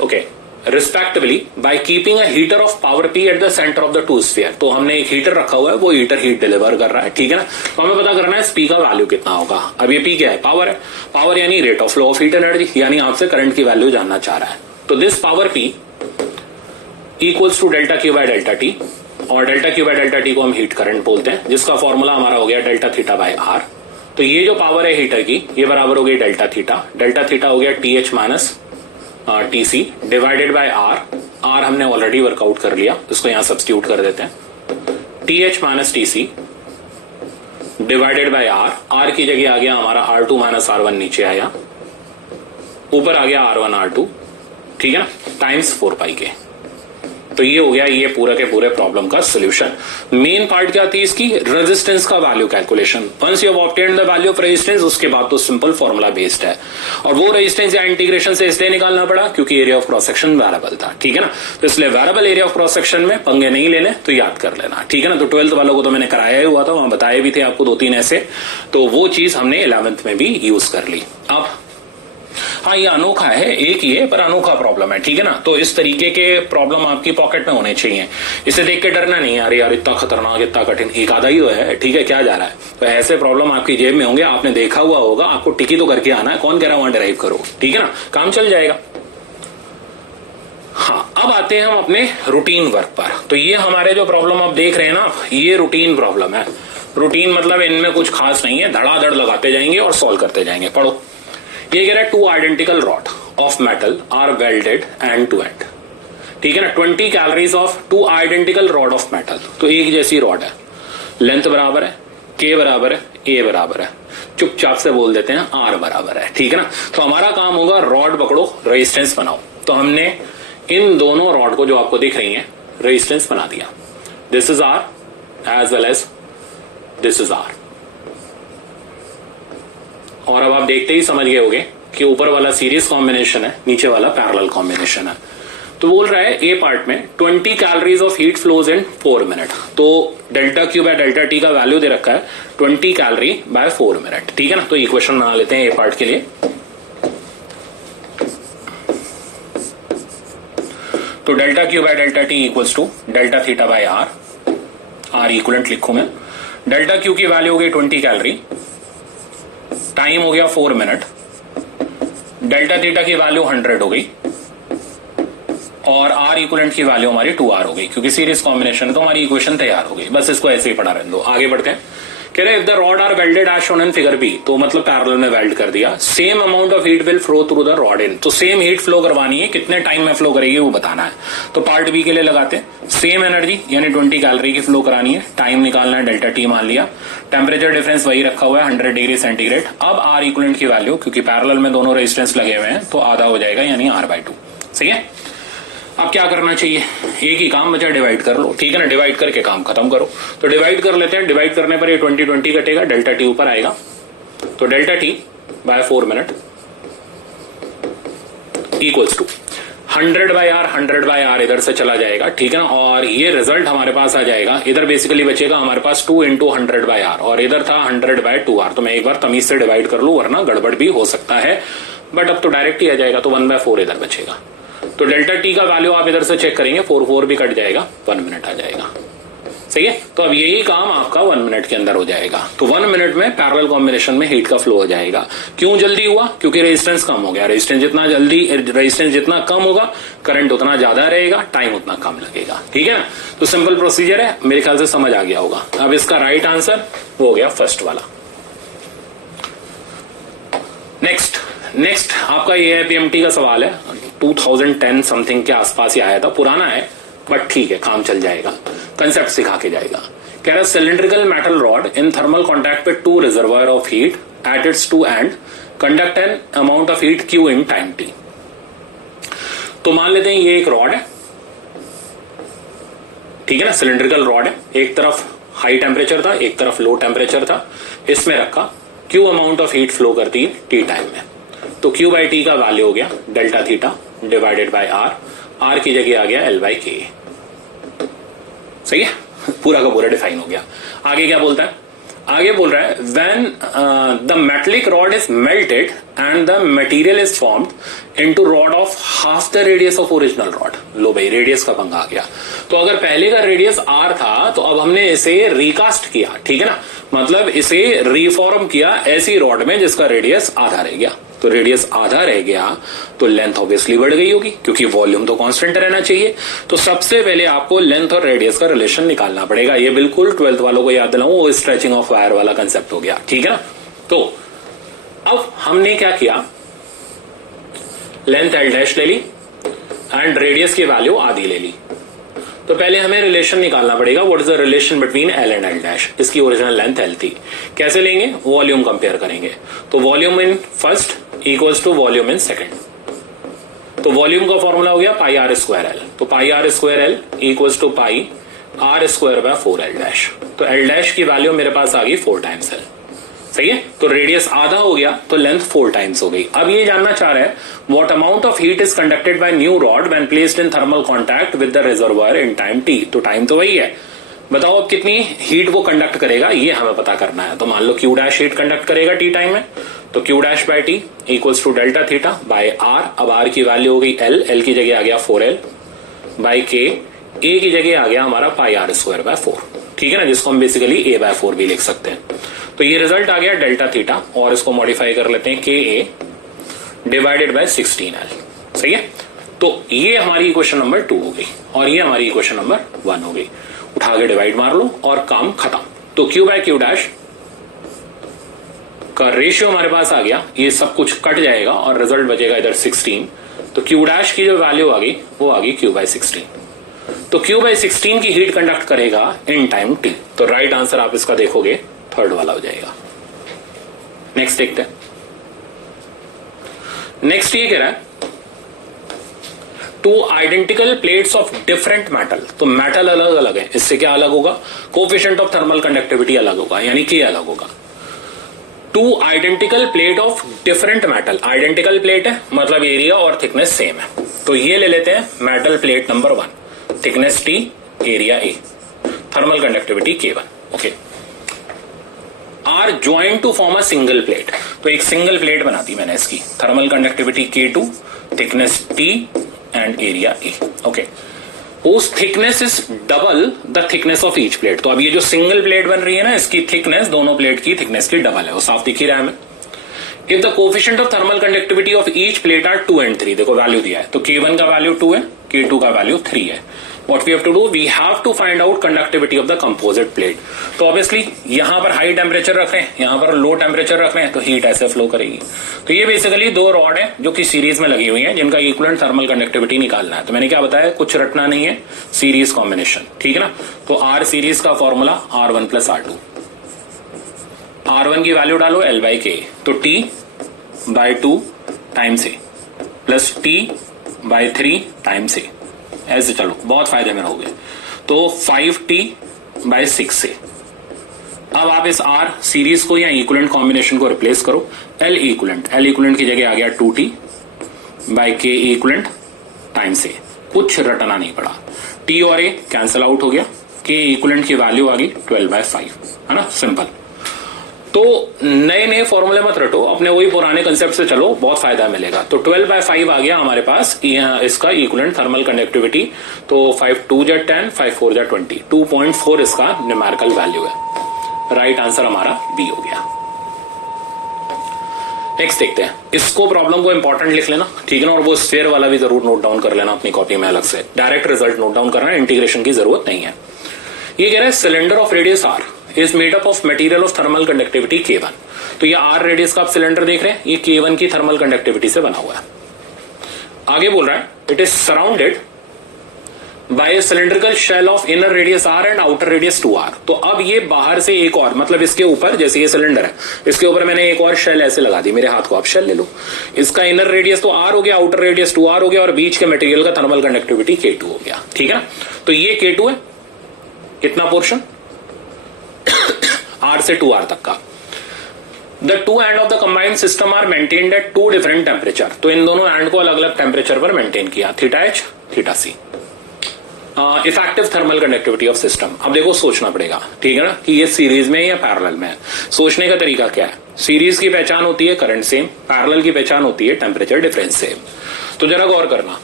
okay, respectively by keeping a heater of power P at the centre of the two sphere. तो हमने एक हीटर रखा हुआ है, वो हीटर हीट डिलीवर कर रहा है, ठीक है ना। तो हमें पता करना है इस P का वैल्यू कितना होगा। अब ये P क्या है? पावर है। पावर यानी rate of flow of heat energy, यानी आपसे करंट की वैल्यू जानना चाह रहा है। तो this power P equals to ΔQ/ΔT, और ΔQ/ΔT को हम हीट करंट बोलते हैं, जिसका फॉर्मूला हमारा हो गया Δθ/R। तो ये जो पावर है हीटर की, ये बराबर हो गई Δθ हो गया TH - TC divided by R हमने ऑलरेडी वर्कआउट कर लिया, इसको यहां सब्स्टिट्यूट कर देते हैं। TH - TC divided by R की जगह आ गया हमारा R2 - R1, नीचे आया, ऊपर आ गया R1 R2, ठीक है ना, टाइम्स 4πk। तो ये हो गया ये पूरा के पूरे प्रॉब्लम का सोल्यूशन। मेन पार्ट क्या थी इसकी? रेजिस्टेंस का value calculation. Once you have obtained the value of resistance, उसके बाद तो सिंपल फॉर्मूला बेस्ड है। और वो रेजिस्टेंस या इंटीग्रेशन से इसलिए निकालना पड़ा क्योंकि area of cross section variable था, ठीक है ना। तो इसलिए variable area of cross section में पंगे नहीं लेने, तो याद कर लेना, ठीक है ना। तो 12th वालों को तो मैंने कराया ही हुआ था, वहां बताए भी थे आपको 2-3 ऐसे, तो वो चीज हमने 11th में भी यूज कर ली। अब हाँ, ये अनोखा है, एक ही है पर अनोखा प्रॉब्लम है, ठीक है ना। तो इस तरीके के प्रॉब्लम आपकी पॉकेट में होने चाहिए। इसे देख के डरना नहीं, अरे यार इतना खतरनाक, इतना कठिन, एक आधा ही तो है, ठीक है, क्या जा रहा है। तो ऐसे प्रॉब्लम आपकी जेब में होंगे, आपने देखा हुआ होगा, आपको टिकी तो करके आना है। कौन कह रहा है वहां ड्राइव करो, ठीक है ना, काम चल जाएगा। हाँ, अब आते हैं हम अपने रूटीन वर्क पर। तो ये हमारे जो प्रॉब्लम आप देख रहे हैं ना, ये रूटीन प्रॉब्लम है। रूटीन मतलब इनमें कुछ खास नहीं है, धड़ाधड़ लगाते जाएंगे और सॉल्व करते जाएंगे। पढ़ो, ये कह रहा है 2 identical rod of metal are welded end to end, ठीक है ना। 20 calories of 2 identical rod of metal. तो एक जैसी रॉड है, लेंथ बराबर है, K बराबर है, A बराबर है, चुपचाप से बोल देते हैं R बराबर है, ठीक है ना। तो हमारा काम होगा रॉड पकड़ो, रेजिस्टेंस बनाओ। तो हमने इन दोनों रॉड को जो आपको दिख रही है रेजिस्टेंस बना दिया। This is R as well as this is R। और अब आप देखते ही समझ गए होंगे कि ऊपर वाला सीरीज कॉम्बिनेशन है, नीचे वाला पैरेलल कॉम्बिनेशन है। तो बोल रहा है ए पार्ट में 20 calories of heat flows in 4 minute. तो delta Q by delta T का वैल्यू दे रखा है 20 कैलोरी बाय 4 मिनट। ठीक है ना, तो इक्वेशन बना लेते हैं ए पार्ट के लिए। तो delta Q by delta T equals to delta theta by R equivalent लिखूं मैं। डेल्टा क्यू की वैल्यू हो गई 20 कैलोरी, टाइम हो गया 4 मिनट, डेल्टा थीटा की वैल्यू 100 हो गई और आर इक्वलेंट की वैल्यू हमारी 2r हो गई। क्योंकि सीरीज कॉम्बिनेशन है तो हमारी इक्वेशन तैयार हो गई। बस इसको ऐसे ही पढ़ा रहने दो। आगे बढ़ते हैं। कह रहे if the rod are welded as shown in figure B, तो मतलब पैरेलल में वेल्ड कर दिया, same amount of heat will flow through the rod in. तो सेम हीट फ्लो करवानी है, कितने टाइम में फ्लो करेगी वो बताना है। तो पार्ट बी के लिए लगाते हैं सेम एनर्जी यानी 20 कैलोरी की फ्लो करानी है, टाइम निकालना है, डेल्टा टी मान लिया, टेम्परेचर डिफरेंस वही रखा हुआ है 100 डिग्री सेंटीग्रेड। अब आर इक्वलेंट की वैल्यू, क्योंकि पैरेलल में दोनों रेजिस्टेंस लगे हुए हैं तो आधा हो जाएगा यानी r/2। सही है। अब क्या करना चाहिए, एक ही काम बचा, डिवाइड कर लो। ठीक है ना, डिवाइड करके काम खत्म करो। तो डिवाइड कर लेते हैं। डिवाइड करने पर ये 20 कटेगा, डेल्टा टी ऊपर आएगा। तो delta T by 4 minute equals to 100/r इधर से चला जाएगा। ठीक है ना, और ये रिजल्ट हमारे पास आ जाएगा। इधर बेसिकली बचेगा हमारे पास 2 × 100/r और इधर था 100/2r। तो मैं एक बार तमीज से डिवाइड कर लू वरना गड़बड़ भी हो सकता है, बट अब तो डायरेक्ट ही आ जाएगा। तो 1/4 इधर बचेगा। तो डेल्टा टी का वैल्यू आप इधर से चेक करेंगे, 4 भी कट जाएगा, 1 मिनट आ जाएगा। सही है। तो अब यही काम आपका 1 मिनट के अंदर हो जाएगा। तो 1 मिनट में पैरेलल कॉम्बिनेशन में हीट का फ्लो हो जाएगा। क्यों जल्दी हुआ, क्योंकि रेजिस्टेंस कम हो गया। रेजिस्टेंस जितना कम होगा करंट उतना ज्यादा रहेगा, टाइम उतना कम लगेगा। ठीक है ना, तो सिंपल प्रोसीजर है, मेरे ख्याल से समझ आ गया होगा। अब इसका राइट आंसर हो गया फर्स्ट वाला। नेक्स्ट आपका ये है पीएमटी का सवाल है, 2010 समथिंग के आसपास ही आया था, पुराना है बट ठीक है, काम चल जाएगा, कंसेप्ट सिखा के जाएगा। कह रहा cylindrical metal rod in thermal contact with 2 reservoir of heat at its 2 and conduct an amount of heat Q in time T. तो मान लेते हैं ये एक रॉड है, ठीक है ना, सिलिंड्रिकल रॉड है, एक तरफ हाई टेम्परेचर था, एक तरफ लो टेम्परेचर था, इसमें रखा, Q amount of heat flow करती है टी टाइम में। तो क्यू बाई टी का वैल्यू हो गया delta theta divided by R की जगह आ गया L/K। सही है, पूरा का पूरा डिफाइन हो गया। आगे क्या बोलता है, आगे बोल रहा है when the metallic rod is melted and the material is formed into rod of half the radius of original rod. लो भाई, रेडियस का पंगा आ गया। तो अगर पहले का रेडियस r था तो अब हमने इसे रिकास्ट किया, ठीक है ना, मतलब इसे रिफॉर्म किया ऐसी रॉड में जिसका रेडियस आधा रह गया। तो रेडियस आधा रह गया तो लेंथ ऑब्वियसली बढ़ गई होगी, क्योंकि वॉल्यूम तो कांस्टेंट रहना चाहिए। तो सबसे पहले आपको लेंथ और रेडियस का रिलेशन निकालना पड़ेगा। ये बिल्कुल 12th वालों को याद दिलाऊं, वो स्ट्रेचिंग ऑफ वायर वाला कंसेप्ट हो गया। ठीक है ना, तो अब हमने क्या किया, लेंथ L' ले ली एंड रेडियस की वैल्यू आधी ले ली। तो पहले हमें रिलेशन निकालना पड़ेगा, what is the relation between L and L'। इसकी ओरिजिनल लेंथ L थी, कैसे लेंगे, वॉल्यूम कंपेयर करेंगे। तो volume in first equals to volume in second. तो वॉल्यूम का फॉर्मूला हो गया πr²L। तो πr²L इक्वल्स टू πr²/4L'। तो L' की वैल्यू मेरे पास आ गई 4 टाइम्स L। सही है, तो रेडियस आधा हो गया तो लेंथ 4 टाइम्स हो गई। अब ये जानना चाह रहा है what amount of heat is conducted by new rod when placed in thermal contact with the reservoir in time t। तो टाइम तो वही है, बताओ अब कितनी हीट वो कंडक्ट करेगा, ये हमें पता करना है। तो मान लो Q' हीट कंडक्ट करेगा t टाइम में, तो Q'/T equals to delta theta by r। अब r की वैल्यू हो गई L की जगह आ गया 4L बाय K, A की जगह आ गया हमारा πr²/4। ठीक है ना, जिसको हम बेसिकली A/4 भी लिख सकते हैं। तो ये रिजल्ट आ गया डेल्टा थीटा, और इसको मॉडिफाई कर लेते हैं KA डिवाइडेड बाय 16L। सही है, तो ये हमारी इक्वेशन नंबर 2 हो गई और ये हमारी इक्वेशन नंबर 1 हो गई। उठा के डिवाइड मार लो और काम खत्म। तो Q/Q' का रेशियो हमारे पास आ गया, ये सब कुछ कट जाएगा और रिजल्ट बचेगा इधर 16। तो Q' की जो वैल्यू आ गई वो आ गई Q/16। तो Q/16 की हीट कंडक्ट करेगा इन टाइम t। तो राइट आंसर आप इसका देखोगे थर्ड वाला हो जाएगा। नेक्स्ट देखते हैं। नेक्स्ट ये कह रहा है 2 identical plates of different metal. तो मेटल अलग अलग है, इससे क्या अलग होगा, कोएफिशिएंट ऑफ थर्मल कंडक्टिविटी अलग होगा, यानी K अलग होगा। 2 identical plate of different metal, identical plate है मतलब एरिया और थिकनेस सेम है। तो ये ले लेते हैं metal plate number 1, thickness T, area A, thermal conductivity K1। Okay, are joined to form a single plate, तो एक सिंगल प्लेट बना दी मैंने इसकी, thermal conductivity K2, thickness T and area A। Okay, उस thickness is double the thickness of each plate. तो अब ये जो सिंगल प्लेट बन रही है ना, इसकी थिकनेस दोनों प्लेट की थिकनेस की डबल है, वो साफ दिख ही रहा है हमें। If the coefficient of thermal conductivity of each plate are 2 and 3, देखो वैल्यू दिया है, तो K1 का वैल्यू 2 है, K2 का वैल्यू 3 है। What we have to do, we have to find out conductivity of the composite plate। तो obviously यहां पर हाई टेम्परेचर रख रहे हैं, यहां पर लो टेम्परेचर रख रहे हैं, तो हीट ऐसे फ्लो करेगी। तो ये बेसिकली 2 रॉड है जो कि सीरीज में लगी हुई है, जिनका इक्विवेलेंट थर्मल कंडक्टिविटी निकालना है। तो मैंने क्या बताया, कुछ रटना नहीं है, सीरीज कॉम्बिनेशन, ठीक है ना। तो आर सीरीज का फॉर्मूला R1 + R2, R1 की वैल्यू डालो L/K, तो T/2 times A plus T/3 times A, ऐसे चलो बहुत फायदे में रहोगे। तो 5T/6 से अब आप इस R सीरीज को या इक्विवेलेंट कॉम्बिनेशन को रिप्लेस करो, L इक्विवेलेंट की जगह आ गया 2T/K इक्विवेलेंट टाइम्स A, कुछ रटना नहीं पड़ा, T और A कैंसिल आउट हो गया, K इक्विवेलेंट की वैल्यू आ गई 12/5, है ना, सिंपल। तो नए फॉर्मूले मत रटो, अपने वही पुराने कंसेप्ट से चलो, बहुत फायदा मिलेगा। तो 12/5 आ गया हमारे पास इसका इक्विवेलेंट थर्मल कंडक्टिविटी। तो 5×2 = 10, 5×4 = 20, 2.4 इसका न्यूमेरिकल वैल्यू है। राइट आंसर हमारा बी हो गया। नेक्स्ट देखते हैं, इसको प्रॉब्लम को इंपॉर्टेंट लिख लेना, ठीक है ना, और वो स्फीयर वाला भी जरूर नोट डाउन कर लेना अपनी कॉपी में अलग से, डायरेक्ट रिजल्ट नोट डाउन करना, इंटीग्रेशन की जरूरत नहीं है। ये कह रहा है cylinder of radius R is made up of material of thermal conductivity K1। तो ये R रेडियस का आप सिलेंडर देख रहे हैं, ये K1 की थर्मल कंडक्टिविटी से बना हुआ है। आगे बोल रहा है it is surrounded by a cylindrical shell of inner radius R and outer radius 2R। तो अब ये बाहर से एक और, मतलब इसके ऊपर, जैसे ये सिलेंडर है, इसके ऊपर मैंने एक और शेल ऐसे लगा दी, मेरे हाथ को आप शेल ले लो, इसका इनर रेडियस तो R हो गया, आउटर रेडियस 2R हो गया, और बीच के मटेरियल का थर्मल कंडक्टिविटी K2 हो गया, ठीक है ना। तो ये K2 है, इतना पोर्शन R से 2R तक का। The two end of the combined system are maintained at 2 different temperature। तो इन दोनों एंड को अलग अलग टेम्परेचर पर मेंटेन किया, θH, θC। Effective thermal conductivity of system. अब देखो सोचना पड़ेगा, ठीक है ना, कि ये सीरीज में है या पैरेलल में है। सोचने का तरीका क्या है, सीरीज की पहचान होती है करंट सेम, पैरेलल की पहचान होती है टेम्परेचर डिफरेंस सेम। तो जरा गौर करना,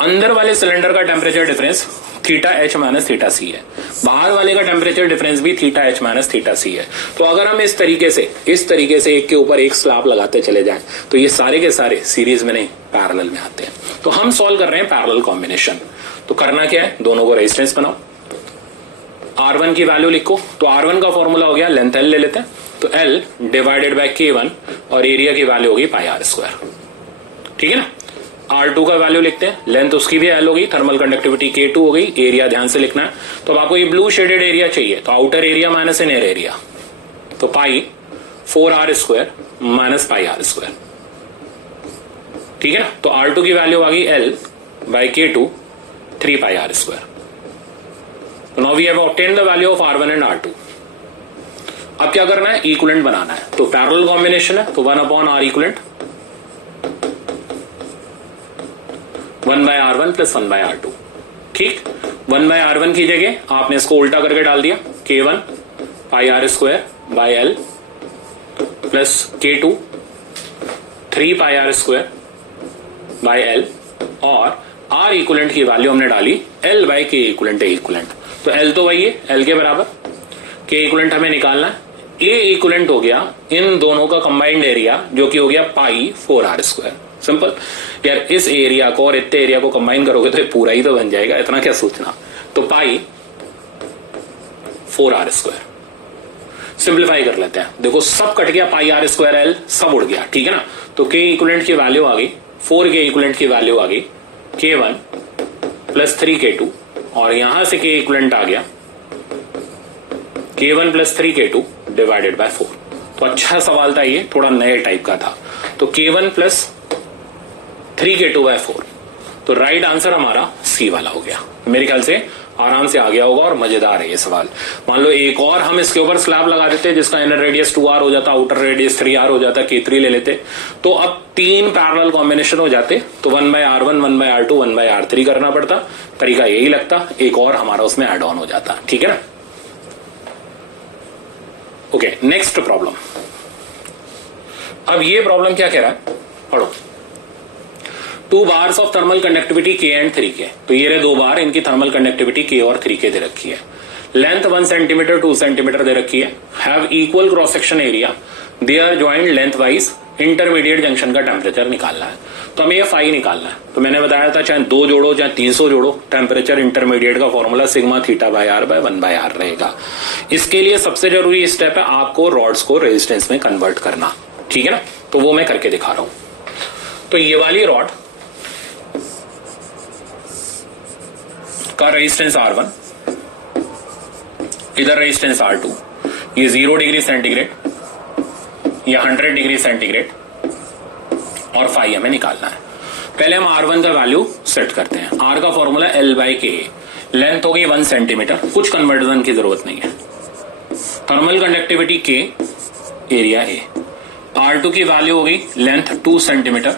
अंदर वाले सिलेंडर का टेम्परेचर डिफरेंस θH - θC है, बाहर वाले का टेम्परेचर डिफरेंस भी θH - θC है। तो अगर हम इस तरीके से एक के ऊपर एक स्लैब लगाते चले जाएं, तो ये सारे के सारे सीरीज में नहीं पैरेलल में आते हैं। तो हम सॉल्व कर रहे हैं पैरेलल कॉम्बिनेशन। तो करना क्या है, दोनों को रेजिस्टेंस बनाओ, R1 की वैल्यू लिखो। तो R1 का फॉर्मूला हो गया, लेंथ L ले लेते हैं, तो L/K1, और एरिया की वैल्यू होगी πr², ठीक है ना। R2 का वैल्यू लिखते हैं, लेंथ उसकी भी L हो गई, थर्मल कंडक्टिविटी K2 हो गई, एरिया ध्यान से लिखना है। तो अब आपको ये ब्लू शेडेड एरिया चाहिए, तो outer area minus inner area, तो π4r² - πr², ठीक है ना। तो R2 की वैल्यू आ गई L/K2 3πr²। तो now we have obtained the value of R1 and R2। अब क्या करना है, इक्विवेलेंट बनाना है। तो पैरेलल कॉम्बिनेशन है, तो 1/R इक्विवेलेंट 1/R1 + 1/R2, ठीक। 1/R1 की जगह आपने इसको उल्टा करके डाल दिया, K1 πr²/L plus K2 3πr²/L, और R इक्विवेलेंट की वैल्यू हमने डाली L/K इक्विवेलेंट। तो L तो वही है, L के बराबर, K इक्विवेलेंट हमें निकालना है। A इक्विवेलेंट हो गया इन दोनों का कंबाइंड एरिया, जो कि हो गया π4r²। सिंपल यार, इस एरिया को और इतने एरिया को कंबाइन करोगे तो ये पूरा ही तो बन जाएगा, इतना क्या सोचना। तो π4r², सिंप्लीफाई कर लेते हैं। देखो सब कट गया, πr²L सब उड़ गया, ठीक है ना। तो K इक्विवेलेंट की वैल्यू आ गई, 4K इक्विवेलेंट की वैल्यू आ गई K1 + 3K2, और यहां से K इक्विवेलेंट आ गया K1 + 3K2 / 4। तो अच्छा सवाल था ये, थोड़ा नए टाइप का था। तो K1 + 3K2/4। तो राइट आंसर हमारा C सी वाला हो गया। मेरे ख्याल से आराम से आ गया होगा और मजेदार है ये सवाल। मान लो एक और हम इसके ऊपर स्लैब लगा देते जिसका इनर रेडियस 2r हो जाता, आउटर रेडियस 3r हो जाता, k3 ले लेते, तो अब 3 पैरेलल कॉम्बिनेशन हो जाते, तो 1/r1 1/r2 1/r3 करना पड़ता, तरीका यही लगता, एक और हमारा उसमें एड ऑन हो जाता। ठीक है ना। Okay, next problem. अब ये प्रॉब्लम क्या कह रहा है, पढ़ो। 2 bars of thermal conductivity K and 3K, तो ये रहे 2 बार, इनकी थर्मल कंडक्टिविटी K और 3K दे रखी है। लेंथ 1 सेंटीमीटर 2 सेंटीमीटर दे रखी है। Have equal cross section area, they are joint length wise, intermediate junction का टेम्परेचर निकालना है। तो हमें ये फाई निकालना है। तो मैंने बताया था चाहे 2 जोड़ो चाहे 300 जोड़ो, टेम्परेचर इंटरमीडिएट का formula sigma theta by R by 1/r रहेगा। इसके लिए सबसे जरूरी स्टेप है आपको रॉड्स को रेजिस्टेंस में कन्वर्ट करना। ठीक है ना, तो वो मैं करके दिखा रहा हूं। तो ये वाली रॉड का रेजिस्टेंस R1, इधर रेजिस्टेंस R2, ये 0 डिग्री सेंटीग्रेड, ये 100 डिग्री सेंटीग्रेड और फाई हमें निकालना है। पहले हम R1 का वैल्यू सेट करते हैं। R का फॉर्मूला L/K, लेंथ हो गई 1 सेंटीमीटर, कुछ कन्वर्जन की जरूरत नहीं है। Thermal conductivity K, area A। R2 की वैल्यू हो गई length 2 centimetre,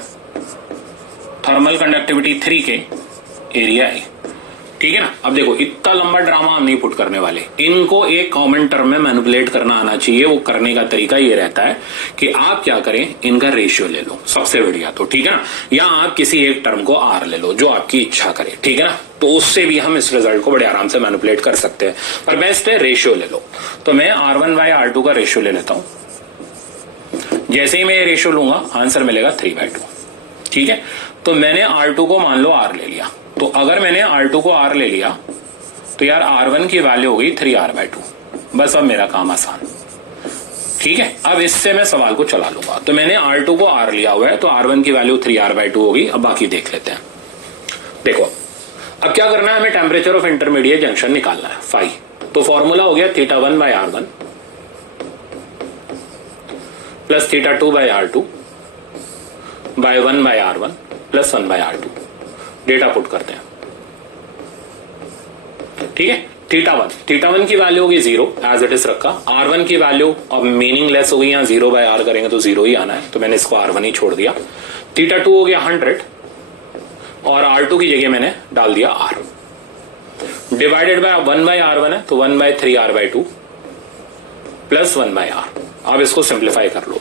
thermal conductivity 3K, area A। ठीक है ना। अब देखो इतना लंबा ड्रामा हम नहीं पुट करने वाले, इनको एक कॉमन टर्म में मैनिपुलेट करना आना चाहिए। वो करने का तरीका ये रहता है कि आप क्या करें, इनका रेशियो ले लो, सबसे बढ़िया। तो ठीक है ना, या आप किसी एक टर्म को R ले लो, जो आपकी इच्छा करे। ठीक है ना, तो उससे भी हम इस रिजल्ट को बड़े आराम से मैनिपुलेट कर सकते हैं, पर बेस्ट है रेशियो ले लो। तो मैं R1/R2 का रेशियो ले लेता हूं। जैसे ही मैं ये रेशियो लूंगा आंसर मिलेगा 3/2। ठीक है, तो मैंने R2 को मान लो R ले लिया, तो अगर मैंने R2 को R ले लिया तो यार R1 की वैल्यू हो गई 3R/2। बस अब मेरा काम आसान। ठीक है, अब इससे मैं सवाल को चला लूंगा। तो मैंने R2 को R लिया हुआ है, तो R1 की वैल्यू 3R/2 होगी। अब बाकी देख लेते हैं। देखो अब क्या करना है, हमें टेम्परेचर ऑफ इंटरमीडिएट जंक्शन निकालना है, फाई। तो फॉर्मूला हो गया θ1/R1 plus θ2/R2 by 1/R1 plus 1/R2। Data put करते हैं। ठीक है, θ1 की वैल्यू होगी 0 एज इट इज रखा। R1 की वैल्यू अब मीनिंगलेस हो गई, यहां 0/R करेंगे तो 0 ही आना है, तो मैंने इसको R1 ही छोड़ दिया। θ2 हो गया 100 और R2 की जगह मैंने डाल दिया R। डिवाइडेड बाय 1/R1 है, तो 1/3R/2 प्लस 1/R। अब इसको सिंप्लीफाई कर लो।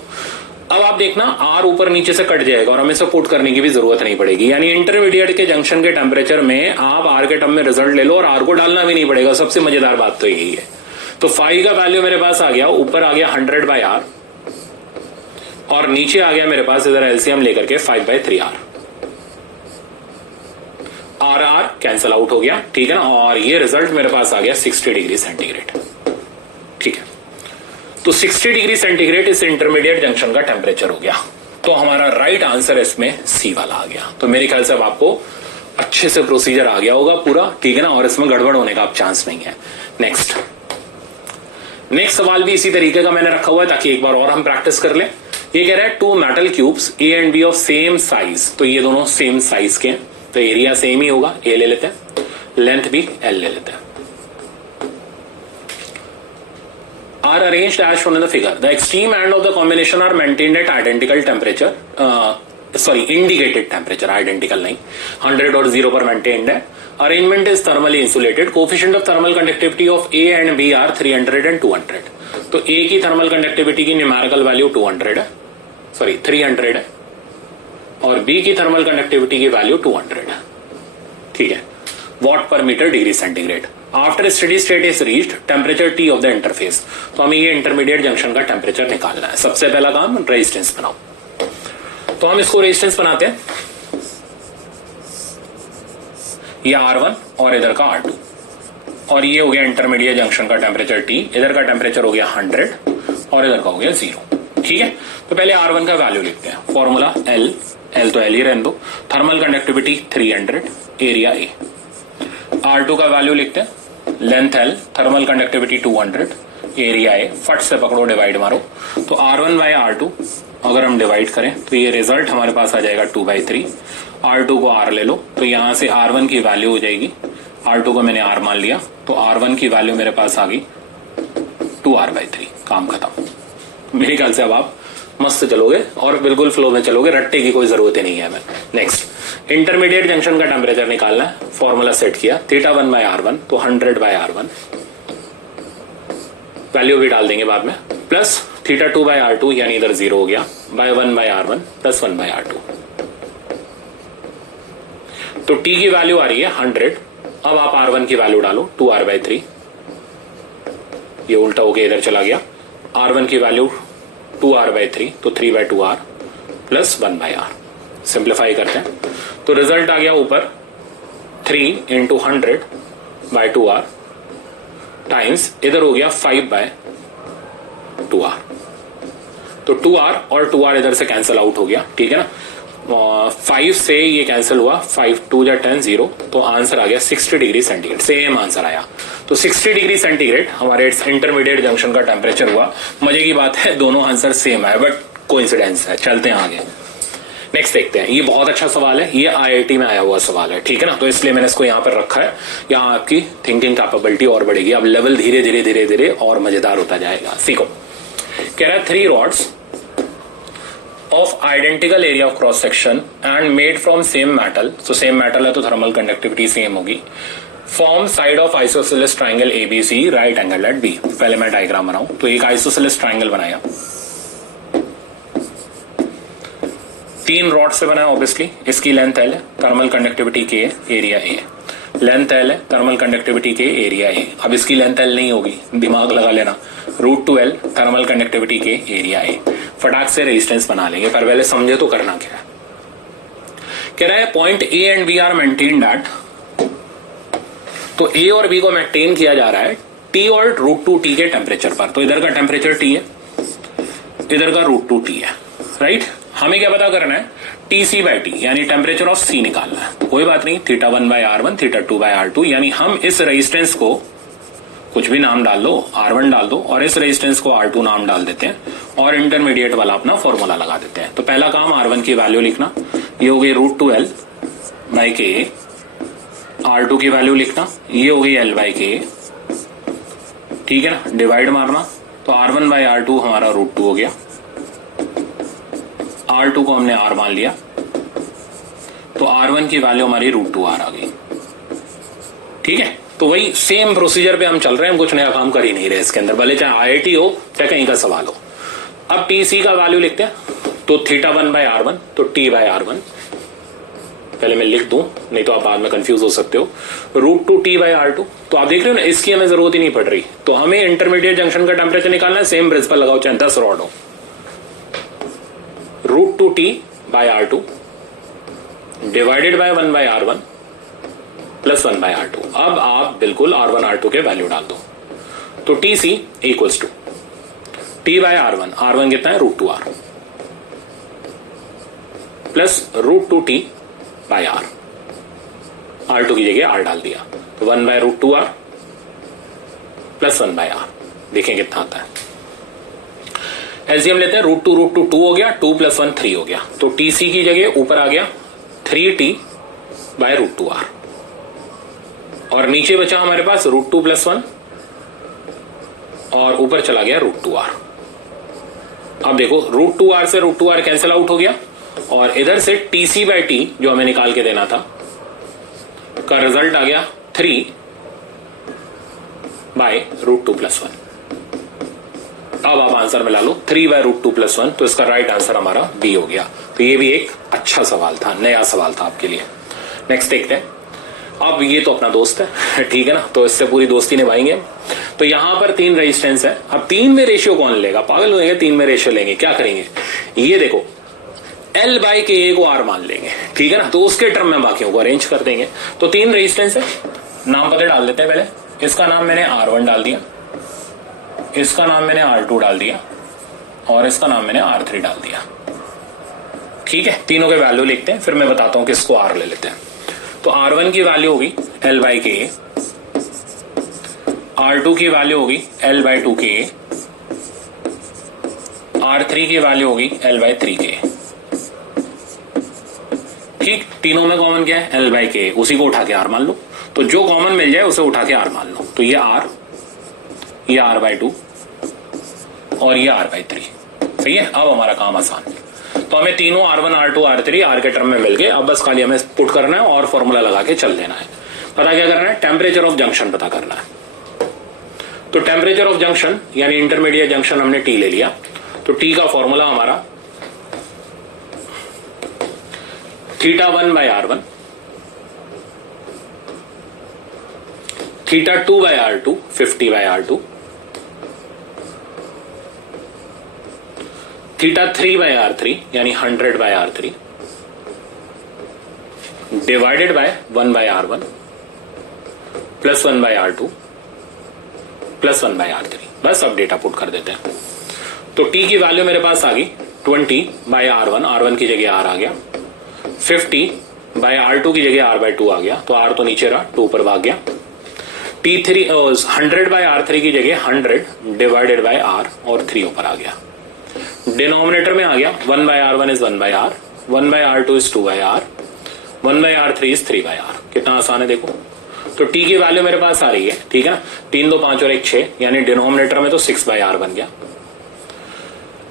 अब आप देखना R ऊपर नीचे से कट जाएगा और हमें इसे पुट करने की भी जरूरत नहीं पड़ेगी। यानी इंटरमीडिएट के जंक्शन के टेम्परेचर में आप R के टर्म में रिजल्ट ले लो और R को डालना भी नहीं पड़ेगा। सबसे मजेदार बात तो यही है। तो फाई का वैल्यू मेरे पास आ गया, ऊपर आ गया 100/R और नीचे आ गया मेरे पास इधर एलसीएम लेकर के 5/3R। R कैंसल आउट हो गया। ठीक है ना, और ये रिजल्ट मेरे पास आ गया 60 डिग्री सेंटीग्रेड। ठीक है, तो 60 डिग्री सेंटीग्रेड इस इंटरमीडिएट जंक्शन का टेम्परेचर हो गया। तो हमारा राइट आंसर इसमें सी वाला आ गया। तो मेरे ख्याल से अब आपको अच्छे से प्रोसीजर आ गया होगा पूरा। ठीक है ना, और इसमें गड़बड़ होने का अब चांस नहीं है। नेक्स्ट सवाल भी इसी तरीके का मैंने रखा हुआ है ताकि एक बार और हम प्रैक्टिस कर लें। ये कह रहा है 2 metal cubes A and B of same size, तो ये दोनों सेम साइज के हैं, तो एरिया सेम ही होगा, A ले लेते हैं, लेंथ भी L ले लेते हैं। Are arranged as shown in the figure. The extreme end of the combination are maintained at identical temperature. Indicated temperature, identical नहीं, 100 और 0 पर maintained है। Arrangement is thermally insulated. Coefficient of thermal conductivity of A and B are 300 and 200. तो A की thermal conductivity की numerical value 300 है और B की thermal conductivity की value 200 है। ठीक है, watt per meter degree centigrade. After steady state is reached temperature T of the interface. तो हमें ये इंटरमीडिएट जंक्शन का टेम्परेचर निकालना है। सबसे पहला काम रेजिस्टेंस बनाओ। तो हम इसको रेजिस्टेंस बनाते हैं, ये R1 और इधर का R2 और ये हो गया इंटरमीडिएट जंक्शन का टेम्परेचर T। इधर का टेम्परेचर हो गया 100 और इधर का हो गया 0। ठीक है, तो पहले R1 का वैल्यू लिखते हैं। फॉर्मूला L तो L ही रहने दो। Thermal conductivity 300, area A। R2 का वैल्यू लिखते हैं, length L, thermal conductivity 200, area A। फट से पकड़ो, डिवाइड मारो। तो R1/R2 अगर हम डिवाइड करें तो ये रिजल्ट हमारे पास आ जाएगा 2/3 R2 को R ले लो, तो यहां से R1 की वैल्यू हो जाएगी, R2 को मैंने R मान लिया, तो R1 की वैल्यू मेरे पास आ गई 2R/3। काम खत्म। मेरे ख्याल से अब आप मस्त चलोगे और बिल्कुल फ्लो में चलोगे, रट्टे की कोई जरूरत ही नहीं है हमें। नेक्स्ट, इंटरमीडिएट जंक्शन का टेम्परेचर निकालना है, फॉर्मूला सेट किया, θ1/R1 तो 100/R1, वैल्यू भी डाल देंगे बाद में, प्लस θ2/R2 यानी इधर 0 हो गया, बाय 1/R1 प्लस 1/R2। तो T की वैल्यू आ रही है 100। अब आप R1 की वैल्यू डालो 2R/3, ये उल्टा होके इधर चला गया, R1 की वैल्यू 2R/3 तो 3/2R प्लस 1/R। सिंप्लीफाई करते हैं तो रिजल्ट आ गया ऊपर 3 × 100/2R टाइम्स इधर हो गया 5/2R। तो 2R और 2R इधर से कैंसिल आउट हो गया, ठीक है ना। 5 से ये कैंसिल हुआ, 5 2 जा 10 0, तो आंसर आ गया 60 डिग्री सेंटीग्रेड। सेम आंसर आया, तो 60 डिग्री सेंटीग्रेड हमारे इंटरमीडिएट जंक्शन का टेम्परेचर हुआ। मजे की बात है दोनों आंसर सेम है, बट कोइंसिडेंस है। चलते हैं आगे, नेक्स्ट देखते हैं। ये बहुत अच्छा सवाल है, ये IIT में आया हुआ सवाल है, ठीक है ना, तो इसलिए मैंने इसको यहां पर रखा है। यहां आपकी थिंकिंग कैपेबिलिटी और बढ़ेगी, अब लेवल धीरे धीरे धीरे धीरे और मजेदार होता जाएगा। सीखो, कह रहा है 3 rods of identical area of cross section and made from same metal, so same metal है तो थर्मल कंडक्टिविटी सेम होगी, form side of isosceles triangle ABC right angle at B। पहले मैं डायग्राम बनाऊं, तो एक आइसोसेलेस ट्राइंगल बनाया, 3 rod से बना है ऑब्वियसली, इसकी लेंथ L है, thermal conductivity K, area A। Length L है, thermal conductivity K, area A। अब इसकी लेंथ L नहीं होगी, दिमाग लगा लेना, √2L thermal conductivity K, area A। फटाक से रेजिस्टेंस बना लेंगे, पर पहले समझे तो करना क्या है। कह रहा है point A and B are maintained at, तो A और B को मेंटेन किया जा रहा है T और √2T के टेम्परेचर पर। तो इधर का टेम्परेचर T है, इधर का √2T है, राइट। हमें क्या पता करना है, TC/T यानी टेम्परेचर ऑफ C निकालना है। तो कोई बात नहीं, θ1/R1 θ2/R2, यानी हम इस रेजिस्टेंस को कुछ भी नाम डाल दो, R1 डाल दो, और इस रेजिस्टेंस को R2 नाम डाल देते हैं, और इंटरमीडिएट वाला अपना फॉर्मूला लगा देते हैं। तो पहला काम R1 की वैल्यू लिखना, ये हो गई √2L/K, R2 की वैल्यू लिखना, ये हो गई L/K, ठीक है ना, डिवाइड मारना, तो R1/R2 हमारा √2 हो गया, R2 को हमने R मान लिया, तो R1 की वैल्यू हमारी √2R आ गई, ठीक है। तो वही सेम प्रोसीजर पे हम चल रहे हैं, हम कुछ नया काम कर ही नहीं रहे इसके अंदर, भले चाहे IIT हो चाहे कहीं का सवाल हो। अब TC का वैल्यू लिखते हैं, तो θ1/R1 तो T/R1, पहले मैं लिख दूं, नहीं तो आप बाद में कंफ्यूज हो सकते हो, √2T/R2। तो आप देख रहे हो ना, इसकी हमें जरूरत ही नहीं पड़ रही। तो हमें इंटरमीडिएट जंक्शन का टेम्परेचर निकालना है, सेम प्रिंसिपल लगाओ, चाहे 10 रॉड हो, √2T/R2 divided by 1/R1 plus 1/R2। अब आप बिल्कुल R1 R2 के वैल्यू डाल दो, तो TC equals to T/R1, R1 कितना है √2R प्लस √2T/R, R2 की जगह R डाल दिया, तो 1/√2R प्लस 1/R। देखें कितना आता है, एलसीएम लेते हैं, √2 2 हो गया, 2 + 1 3 हो गया, तो TC की जगह ऊपर आ गया 3T/√2R, और नीचे बचा हमारे पास √2 + 1, और ऊपर चला गया √2R। अब देखो √2R से √2R कैंसिल आउट हो गया, और इधर से TC/T जो हमें निकाल के देना था का रिजल्ट आ गया 3/√2 + 1। अब आप आंसर मिला लो 3/√2 + 1, तो इसका राइट आंसर हमारा B हो गया। तो ये भी एक अच्छा सवाल था, नया सवाल था आपके लिए। नेक्स्ट देखते हैं। अब ये तो अपना दोस्त है, ठीक है ना, तो इससे पूरी दोस्ती निभाएंगे। तो यहां पर 3 रेजिस्टेंस है, अब 3 में रेशियो कौन लेगा, पागल होंगे, 3 में रेशियो लेंगे। क्या करेंगे, ये देखो L/Ka को R मान लेंगे, ठीक है ना, तो उसके टर्म में बाकियों को अरेंज कर देंगे। तो 3 रेजिस्टेंस है, नाम पता डाल देते हैं पहले। इसका नाम मैंने R1 डाल दिया, इसका नाम मैंने R2 डाल दिया, और इसका नाम मैंने R3 डाल दिया, ठीक है। तीनों के वैल्यू लिखते हैं, फिर मैं बताता हूं किसको R ले लेते हैं। तो R1 की वैल्यू होगी L/Ka, R2 की वैल्यू होगी L/2Ka, R3 की वैल्यू होगी L/3Ka। ठीक, तीनों में कॉमन क्या है, L बाई के, उसी को उठा के R मान लो। तो जो कॉमन मिल जाए उसे उठा के R मान लो। तो ये R, ये R बाई 2 और ये R बाई 3। सही है, अब हमारा काम आसान है। तो हमें तीनों R1, R2, R3 R के टर्म में मिल गए। अब बस खाली हमें पुट करना है और फॉर्मूला लगा के चल देना है। पता क्या करना है, टेम्परेचर ऑफ जंक्शन पता करना है। तो टेम्परेचर ऑफ जंक्शन यानी इंटरमीडिएट जंक्शन हमने T ले लिया। तो T का फॉर्मूला हमारा θ1 by R1, θ2 by R2 50 by R2, θ3 by R3 यानी 100 by R3 divided by 1 by R1 plus 1 by R2 plus 1 by R3। बस अब डेटा पुट कर देते हैं। तो T की वैल्यू मेरे पास आ गई 20 बाई R1 की जगह R आ गया, 50 बाई R2 की जगह R बाई 2 आ गया। तो R तो नीचे रहा, 2 ऊपर भाग गया। T3 100 बाई R3 की जगह 100 डिवाइडेड बाय R और 3 ऊपर आ गया। डिनोमिनेटर में आ गया 1 by R1 is 1 by R, 1 by R2 is 2 by R, 1 by R3 is 3 by R। कितना आसान है देखो। तो T की वैल्यू मेरे पास आ रही है, ठीक है ना। 3 2 5 और 1 6 यानी डिनोमिनेटर में तो 6 बाई R बन गया।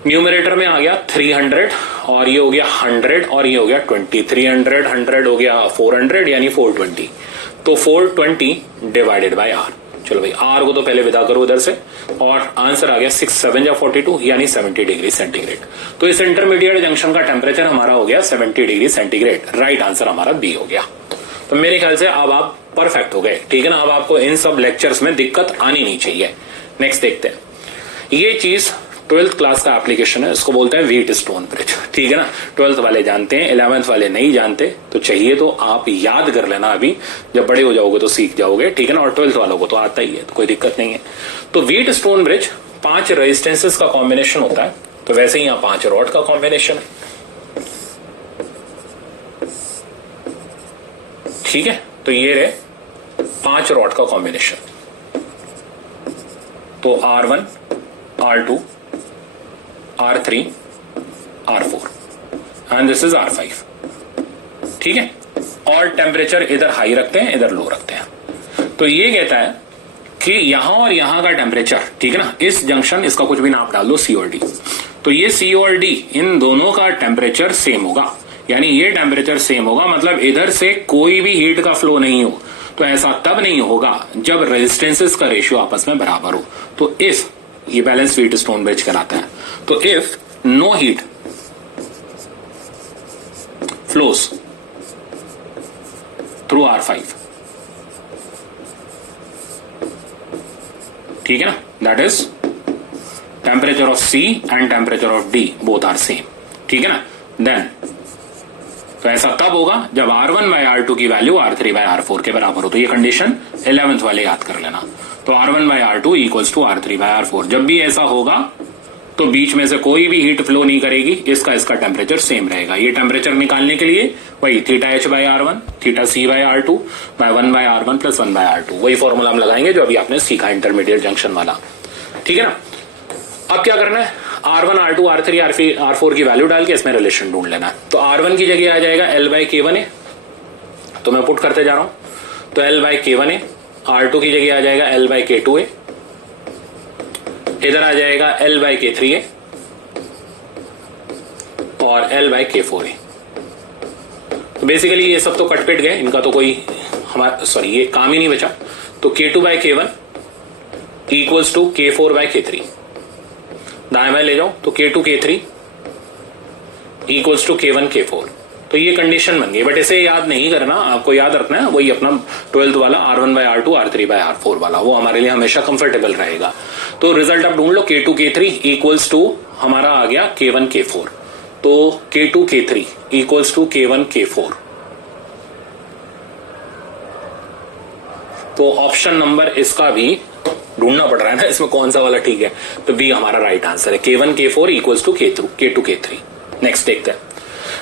न्यूमरेटर में आ गया 300 और ये हो गया 100 और ये हो गया 20। 300 100 हो गया 400 यानी 420। तो 420 डिवाइडेड बाय R। चलो भाई R को तो पहले विदा करो उधर से, और आंसर आ गया 6 7 या 42 यानी 70 डिग्री सेंटीग्रेड। तो इस इंटरमीडिएट जंक्शन का टेम्परेचर हमारा हो गया 70 डिग्री सेंटीग्रेड। राइट आंसर हमारा बी हो गया। तो मेरे ख्याल से अब आप परफेक्ट हो गए, ठीक है ना। अब आपको इन सब लेक्चर्स में दिक्कत आनी नहीं चाहिए। नेक्स्ट देखते हैं। ये चीज 12th क्लास का एप्लीकेशन है, इसको बोलते हैं व्हीट स्टोन ब्रिज, ठीक है ना। 12th वाले जानते हैं, 11th वाले नहीं जानते। तो चाहिए तो आप याद कर लेना, अभी जब बड़े हो जाओगे तो सीख जाओगे, ठीक है ना। और 12th वालों को तो आता ही है, तो कोई दिक्कत नहीं है। तो व्हीट स्टोन ब्रिज 5 रेजिस्टेंसेस का कॉम्बिनेशन होता है। तो वैसे ही यहाँ 5 रॉड का कॉम्बिनेशन है, ठीक है। तो ये रहे 5 रॉड का कॉम्बिनेशन। तो R1, R2, R3, R4 and this is R5, ठीक है। और टेम्परेचर इधर हाई रखते हैं, इधर लो रखते हैं। तो ये कहता है कि यहां और यहां का टेम्परेचर, ठीक है ना, इस जंक्शन, इसका कुछ भी नाप डाल दो C और D। तो ये C और D इन दोनों का टेम्परेचर सेम होगा, यानी ये टेम्परेचर सेम होगा, मतलब इधर से कोई भी हीट का फ्लो नहीं हो। तो ऐसा तब नहीं होगा जब रेजिस्टेंसेस का रेशियो आपस में बराबर हो। तो इफ, ये बैलेंस व्हीट स्टोन ब्रिज कहलाता है। तो if no heat flows through R5, ठीक है ना, that is temperature of C and temperature of D both are same, ठीक है ना। देन तो ऐसा तब होगा जब R1 बाय R2 की वैल्यू R3 बाय R4 के बराबर हो। तो ये कंडीशन 11th वाले याद कर लेना। तो R1 bye R2 equals to R3 bye R4। जब भी ऐसा होगा तो बीच में से कोई भी हीट फ्लो नहीं करेगी, इसका टेम्परेचर सेम रहेगा। ये टेम्परेचर निकालने के लिए वही θH by R1, θC by R2 by 1 by R1 plus 1 by R2, वही फॉर्मूला हम लगाएंगे जो अभी आपने सीखा इंटरमीडिएट जंक्शन वाला, ठीक है ना। अब क्या करना है, R1, R2, R3, R4 की वैल्यू डाल के इसमें रिलेशन ढूंढ लेना है। तो R1 की जगह आ जाएगा L बाई K1A, तो मैं पुट करते जा रहा हूं। तो L बाई K1A, R2 की जगह आ जाएगा L बाई K2A, इधर आ जाएगा L बाई K3A और L बाई K4A। तो बेसिकली ये सब तो कट पिट गए, इनका तो कोई हमारा सॉरी ये काम ही नहीं बचा। तो K2 by K1 equals to K4 by K3, दाएं बाएं ले जाओ तो K2 K3 equals to K1 K4। तो ये कंडीशन बन गई, बट इसे याद नहीं करना, आपको याद रखना है वही अपना 12th वाला R1 bye R2 R3 bye R4 वाला, वो हमारे लिए हमेशा कंफर्टेबल रहेगा। तो रिजल्ट आप ढूंढ लो, K2 K3 इक्वल्स टू हमारा आ गया K1 K4। तो K2 K3 equals to K1 K4। तो ऑप्शन नंबर इसका भी ढूंढना पड़ रहा है ना, इसमें कौन सा वाला ठीक है। तो बी हमारा राइट आंसर है, K1 K4 equals to K2 K3। Next देखते हैं।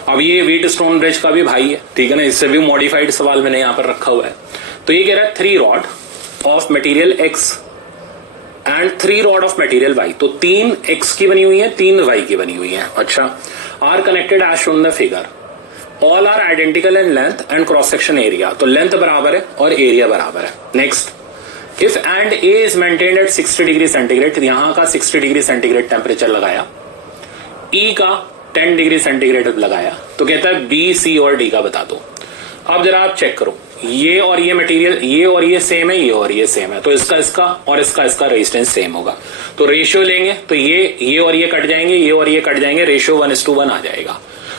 अब ये व्हीट स्टोन ब्रिज का भी भाई है, ठीक है ना, इससे भी मॉडिफाइड सवाल मैंने यहां पर रखा हुआ है। तो ये कह रहा है 3 rod of material X and 3 rod of material Y। तो 3 X की बनी हुई है, 3 Y की बनी हुई है। अच्छा, are connected as shown the figure all are identical in length and cross section area, तो लेंथ बराबर है और एरिया बराबर है। Next, if end A is maintained at 60 degree centigrade, यहां का 60 डिग्री सेंटीग्रेड टेम्परेचर लगाया, ई का 10 डिग्री सेंटीग्रेड लगाया, तो कहता है बी, सी और डी का बता दो। अब जरा आप चेक करो, ये और ये मटेरियल, ये और ये सेम है, ये और ये सेम है, तो इसका और इसका रेजिस्टेंस सेम होगा। तो रेशियो लेंगे तो ये और ये कट जाएंगे, ये और ये कट जाएंगे, रेशियो 1:1 आ जाएगा।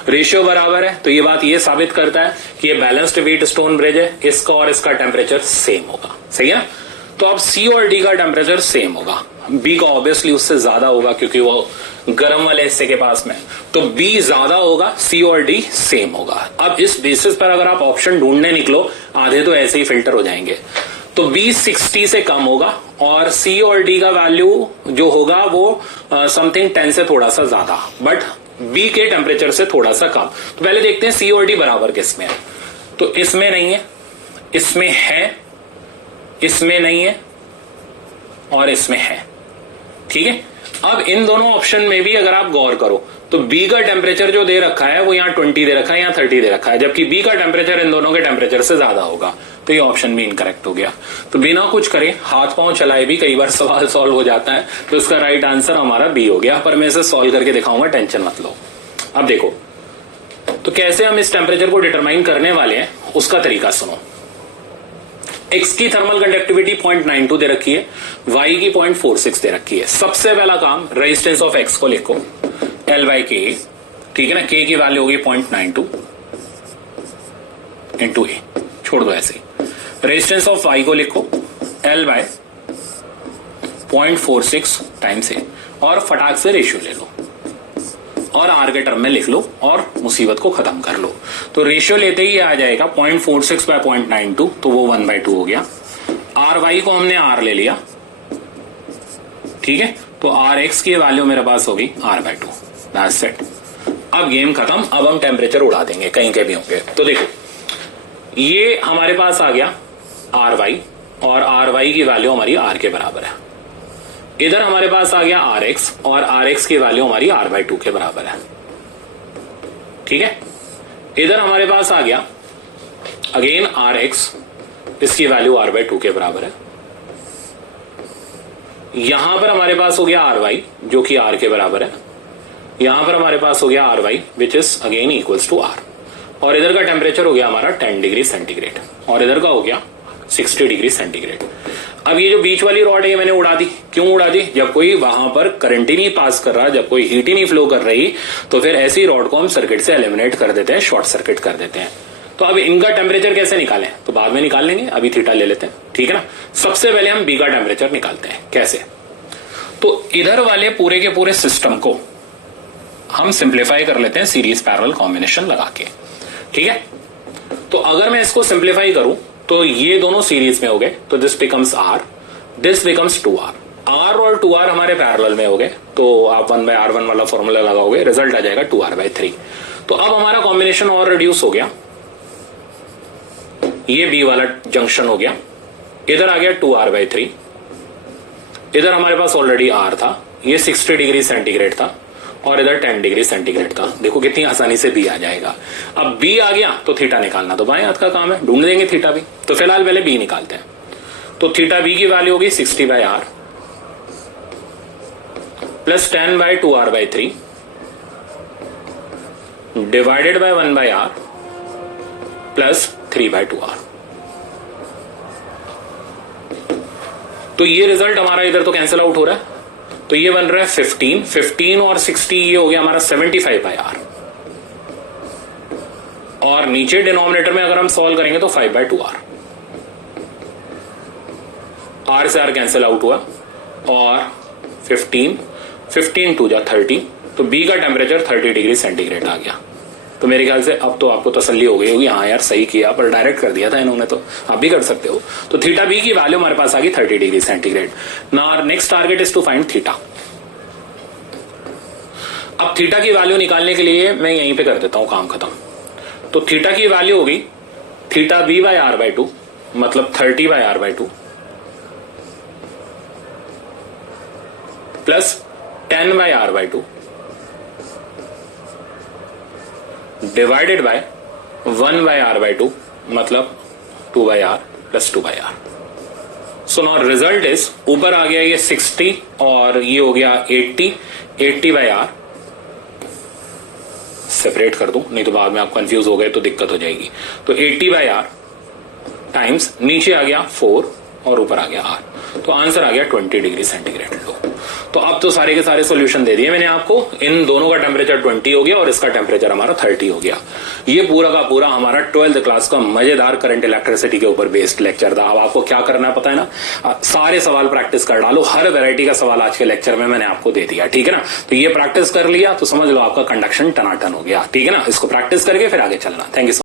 रेशियो बराबर है तो ये बात ये साबित करता है कि ये बैलेंस्ड व्हीट स्टोन ब्रिज है, इसका और इसका टेम्परेचर सेम होगा। सही है, तो अब सी और डी का टेम्परेचर सेम होगा, बी का ऑब्वियसली उससे ज्यादा होगा क्योंकि वो गर्म वाले हिस्से के पास में, तो बी ज्यादा होगा, सी और डी सेम होगा। अब इस बेसिस पर अगर आप ऑप्शन ढूंढने निकलो, आधे तो ऐसे ही फिल्टर हो जाएंगे। तो बी 60 से कम होगा और सी और डी का वैल्यू जो होगा वो समथिंग 10 से थोड़ा सा ज्यादा, बट बी के टेम्परेचर से थोड़ा सा कम। तो पहले देखते हैं सी और डी बराबर किसमें है। तो इसमें नहीं है, इसमें है, इसमें नहीं है और इसमें है। ठीक है, अब इन दोनों ऑप्शन में भी अगर आप गौर करो तो बी का टेम्परेचर जो दे रखा है वो यहाँ 20 दे रखा है, यहाँ 30 दे रखा है, जबकि बी का टेम्परेचर इन दोनों के टेम्परेचर से ज्यादा होगा, तो ये ऑप्शन भी इनकरेक्ट हो गया। तो बिना कुछ करे, हाथ पांव चलाए भी कई बार सवाल सॉल्व हो जाता है, तो इसका राइट आंसर हमारा बी हो गया। पर मैं इसे सॉल्व करके दिखाऊंगा, टेंशन मत लो। अब देखो तो कैसे हम इस टेम्परेचर को डिटरमाइन करने वाले हैं उसका तरीका सुनो। X की थर्मल कंडक्टिविटी 0.92 दे रखी है, Y की 0.46 दे रखी है। सबसे पहला काम, रेजिस्टेंस ऑफ X को लिखो L/K, ठीक है ना, K की वैल्यू होगी 0.92 इंटू A, छोड़ दो ऐसे ही। रेजिस्टेंस ऑफ Y को लिखो L/0.46 टाइम्स A, और फटाक से रेशियो ले लो और R के टर्म में लिख लो और मुसीबत को खत्म कर लो। तो रेशियो लेते ही आ जाएगा 0.46 बाय 0.92, तो वो 1/2 हो गया। RY को हमने R ले लिया, ठीक है, तो RX की वैल्यू मेरे पास होगी R/2। That's it. अब गेम खत्म, अब हम टेम्परेचर उड़ा देंगे कहीं के भी होंगे। तो देखो ये हमारे पास आ गया RY और RY की वैल्यू हमारी R के बराबर है। इधर हमारे पास आ गया RX और RX की वैल्यू हमारी R/2 के बराबर है। ठीक है, इधर हमारे पास आ गया अगेन RX, इसकी वैल्यू R/2 के बराबर है। यहां पर हमारे पास हो गया RY जो कि R के बराबर है। यहां पर हमारे पास हो गया RY which is again equals to R, और इधर का टेम्परेचर हो गया हमारा 10 डिग्री सेंटीग्रेड और इधर का हो गया 60 डिग्री सेंटीग्रेड। अब ये जो बीच वाली रॉड है ये मैंने उड़ा दी। क्यों उड़ा दी? जब कोई वहां पर करंट ही नहीं पास कर रहा, जब कोई हीट ही नहीं फ्लो कर रही, तो फिर ऐसी रॉड को हम सर्किट से एलिमिनेट कर देते हैं, शॉर्ट सर्किट कर देते हैं। तो अब इनका टेम्परेचर कैसे निकालें? तो बाद में निकाल लेंगे, अभी थीटा ले लेते हैं, ठीक है ना। सबसे पहले हम बी का टेम्परेचर निकालते हैं। कैसे? तो इधर वाले पूरे के पूरे सिस्टम को हम सिंप्लीफाई कर लेते हैं सीरीज पैरेलल कॉम्बिनेशन लगा के, ठीक है। तो अगर मैं इसको सिंप्लीफाई करूं तो ये दोनों सीरीज में हो गए, तो this becomes R, this becomes 2R। R और 2R हमारे पैरेलल में हो गए, तो आप 1/R1 वाला फॉर्मूला लगाओगे, रिजल्ट आ जाएगा 2R/3। तो अब हमारा कॉम्बिनेशन और रिड्यूस हो गया, ये B वाला जंक्शन हो गया, इधर आ गया 2R/3, इधर हमारे पास ऑलरेडी R था, ये 60 डिग्री सेंटीग्रेड था और इधर 10 डिग्री सेंटीग्रेड था। देखो कितनी आसानी से B आ जाएगा। अब B आ गया तो थीटा निकालना तो बाएं हाथ का काम है, ढूंढ देंगे थीटा भी। तो फिलहाल पहले B निकालते हैं। तो थीटा B की वैल्यू होगी 60/R plus 10/2R/3 divided by 1/R plus 3/2R। तो ये रिजल्ट हमारा इधर तो कैंसिल आउट हो रहा है, तो ये बन रहा है 15 और 60, ये हो गया हमारा 75/R, और नीचे डिनोमिनेटर में अगर हम सॉल्व करेंगे तो 5/2R। R से R कैंसिल आउट हुआ और 15 2 जा 30, तो B का टेम्परेचर 30 डिग्री सेंटीग्रेड आ गया। तो मेरे ख्याल से अब तो आपको तसल्ली हो गई होगी, हाँ यार सही किया, पर डायरेक्ट कर दिया था इन्होंने, तो आप भी कर सकते हो। तो थीटा B की वैल्यू हमारे पास आ गई 30 degree centigrade. Now next target is to find theta. अब थीटा की वैल्यू निकालने के लिए मैं यहीं पे कर देता हूं, काम खत्म। तो थीटा की वैल्यू होगी थीटा B/R/2, मतलब 30/R/2 plus 10/R/2 divided by 1/r/2 मतलब 2/r plus 2/r। So now result is, ऊपर आ गया ये 60 और ये हो गया 80/r। सेपरेट कर दूं, नहीं तो बाद में आप कंफ्यूज हो गए तो दिक्कत हो जाएगी। तो 80/r टाइम्स नीचे आ गया 4 और ऊपर आ गया r, तो आंसर आ गया 20 डिग्री सेंटीग्रेड। लो, तो अब तो सारे के सारे सॉल्यूशन दे दिए मैंने आपको। इन दोनों का टेम्परेचर 20 हो गया और इसका टेम्परेचर हमारा 30 हो गया। ये पूरा का पूरा हमारा 12th क्लास का मजेदार करंट इलेक्ट्रिसिटी के ऊपर बेस्ड लेक्चर था। अब आपको क्या करना है पता है ना, सारे सवाल प्रैक्टिस कर डालो। हर वैरायटी का सवाल आज के लेक्चर में मैंने आपको दे दिया, ठीक है ना। तो ये प्रैक्टिस कर लिया तो समझ लो आपका कंडक्शन टनाटन हो गया, ठीक है ना। इसको प्रैक्टिस करके फिर आगे चलना। Thank you.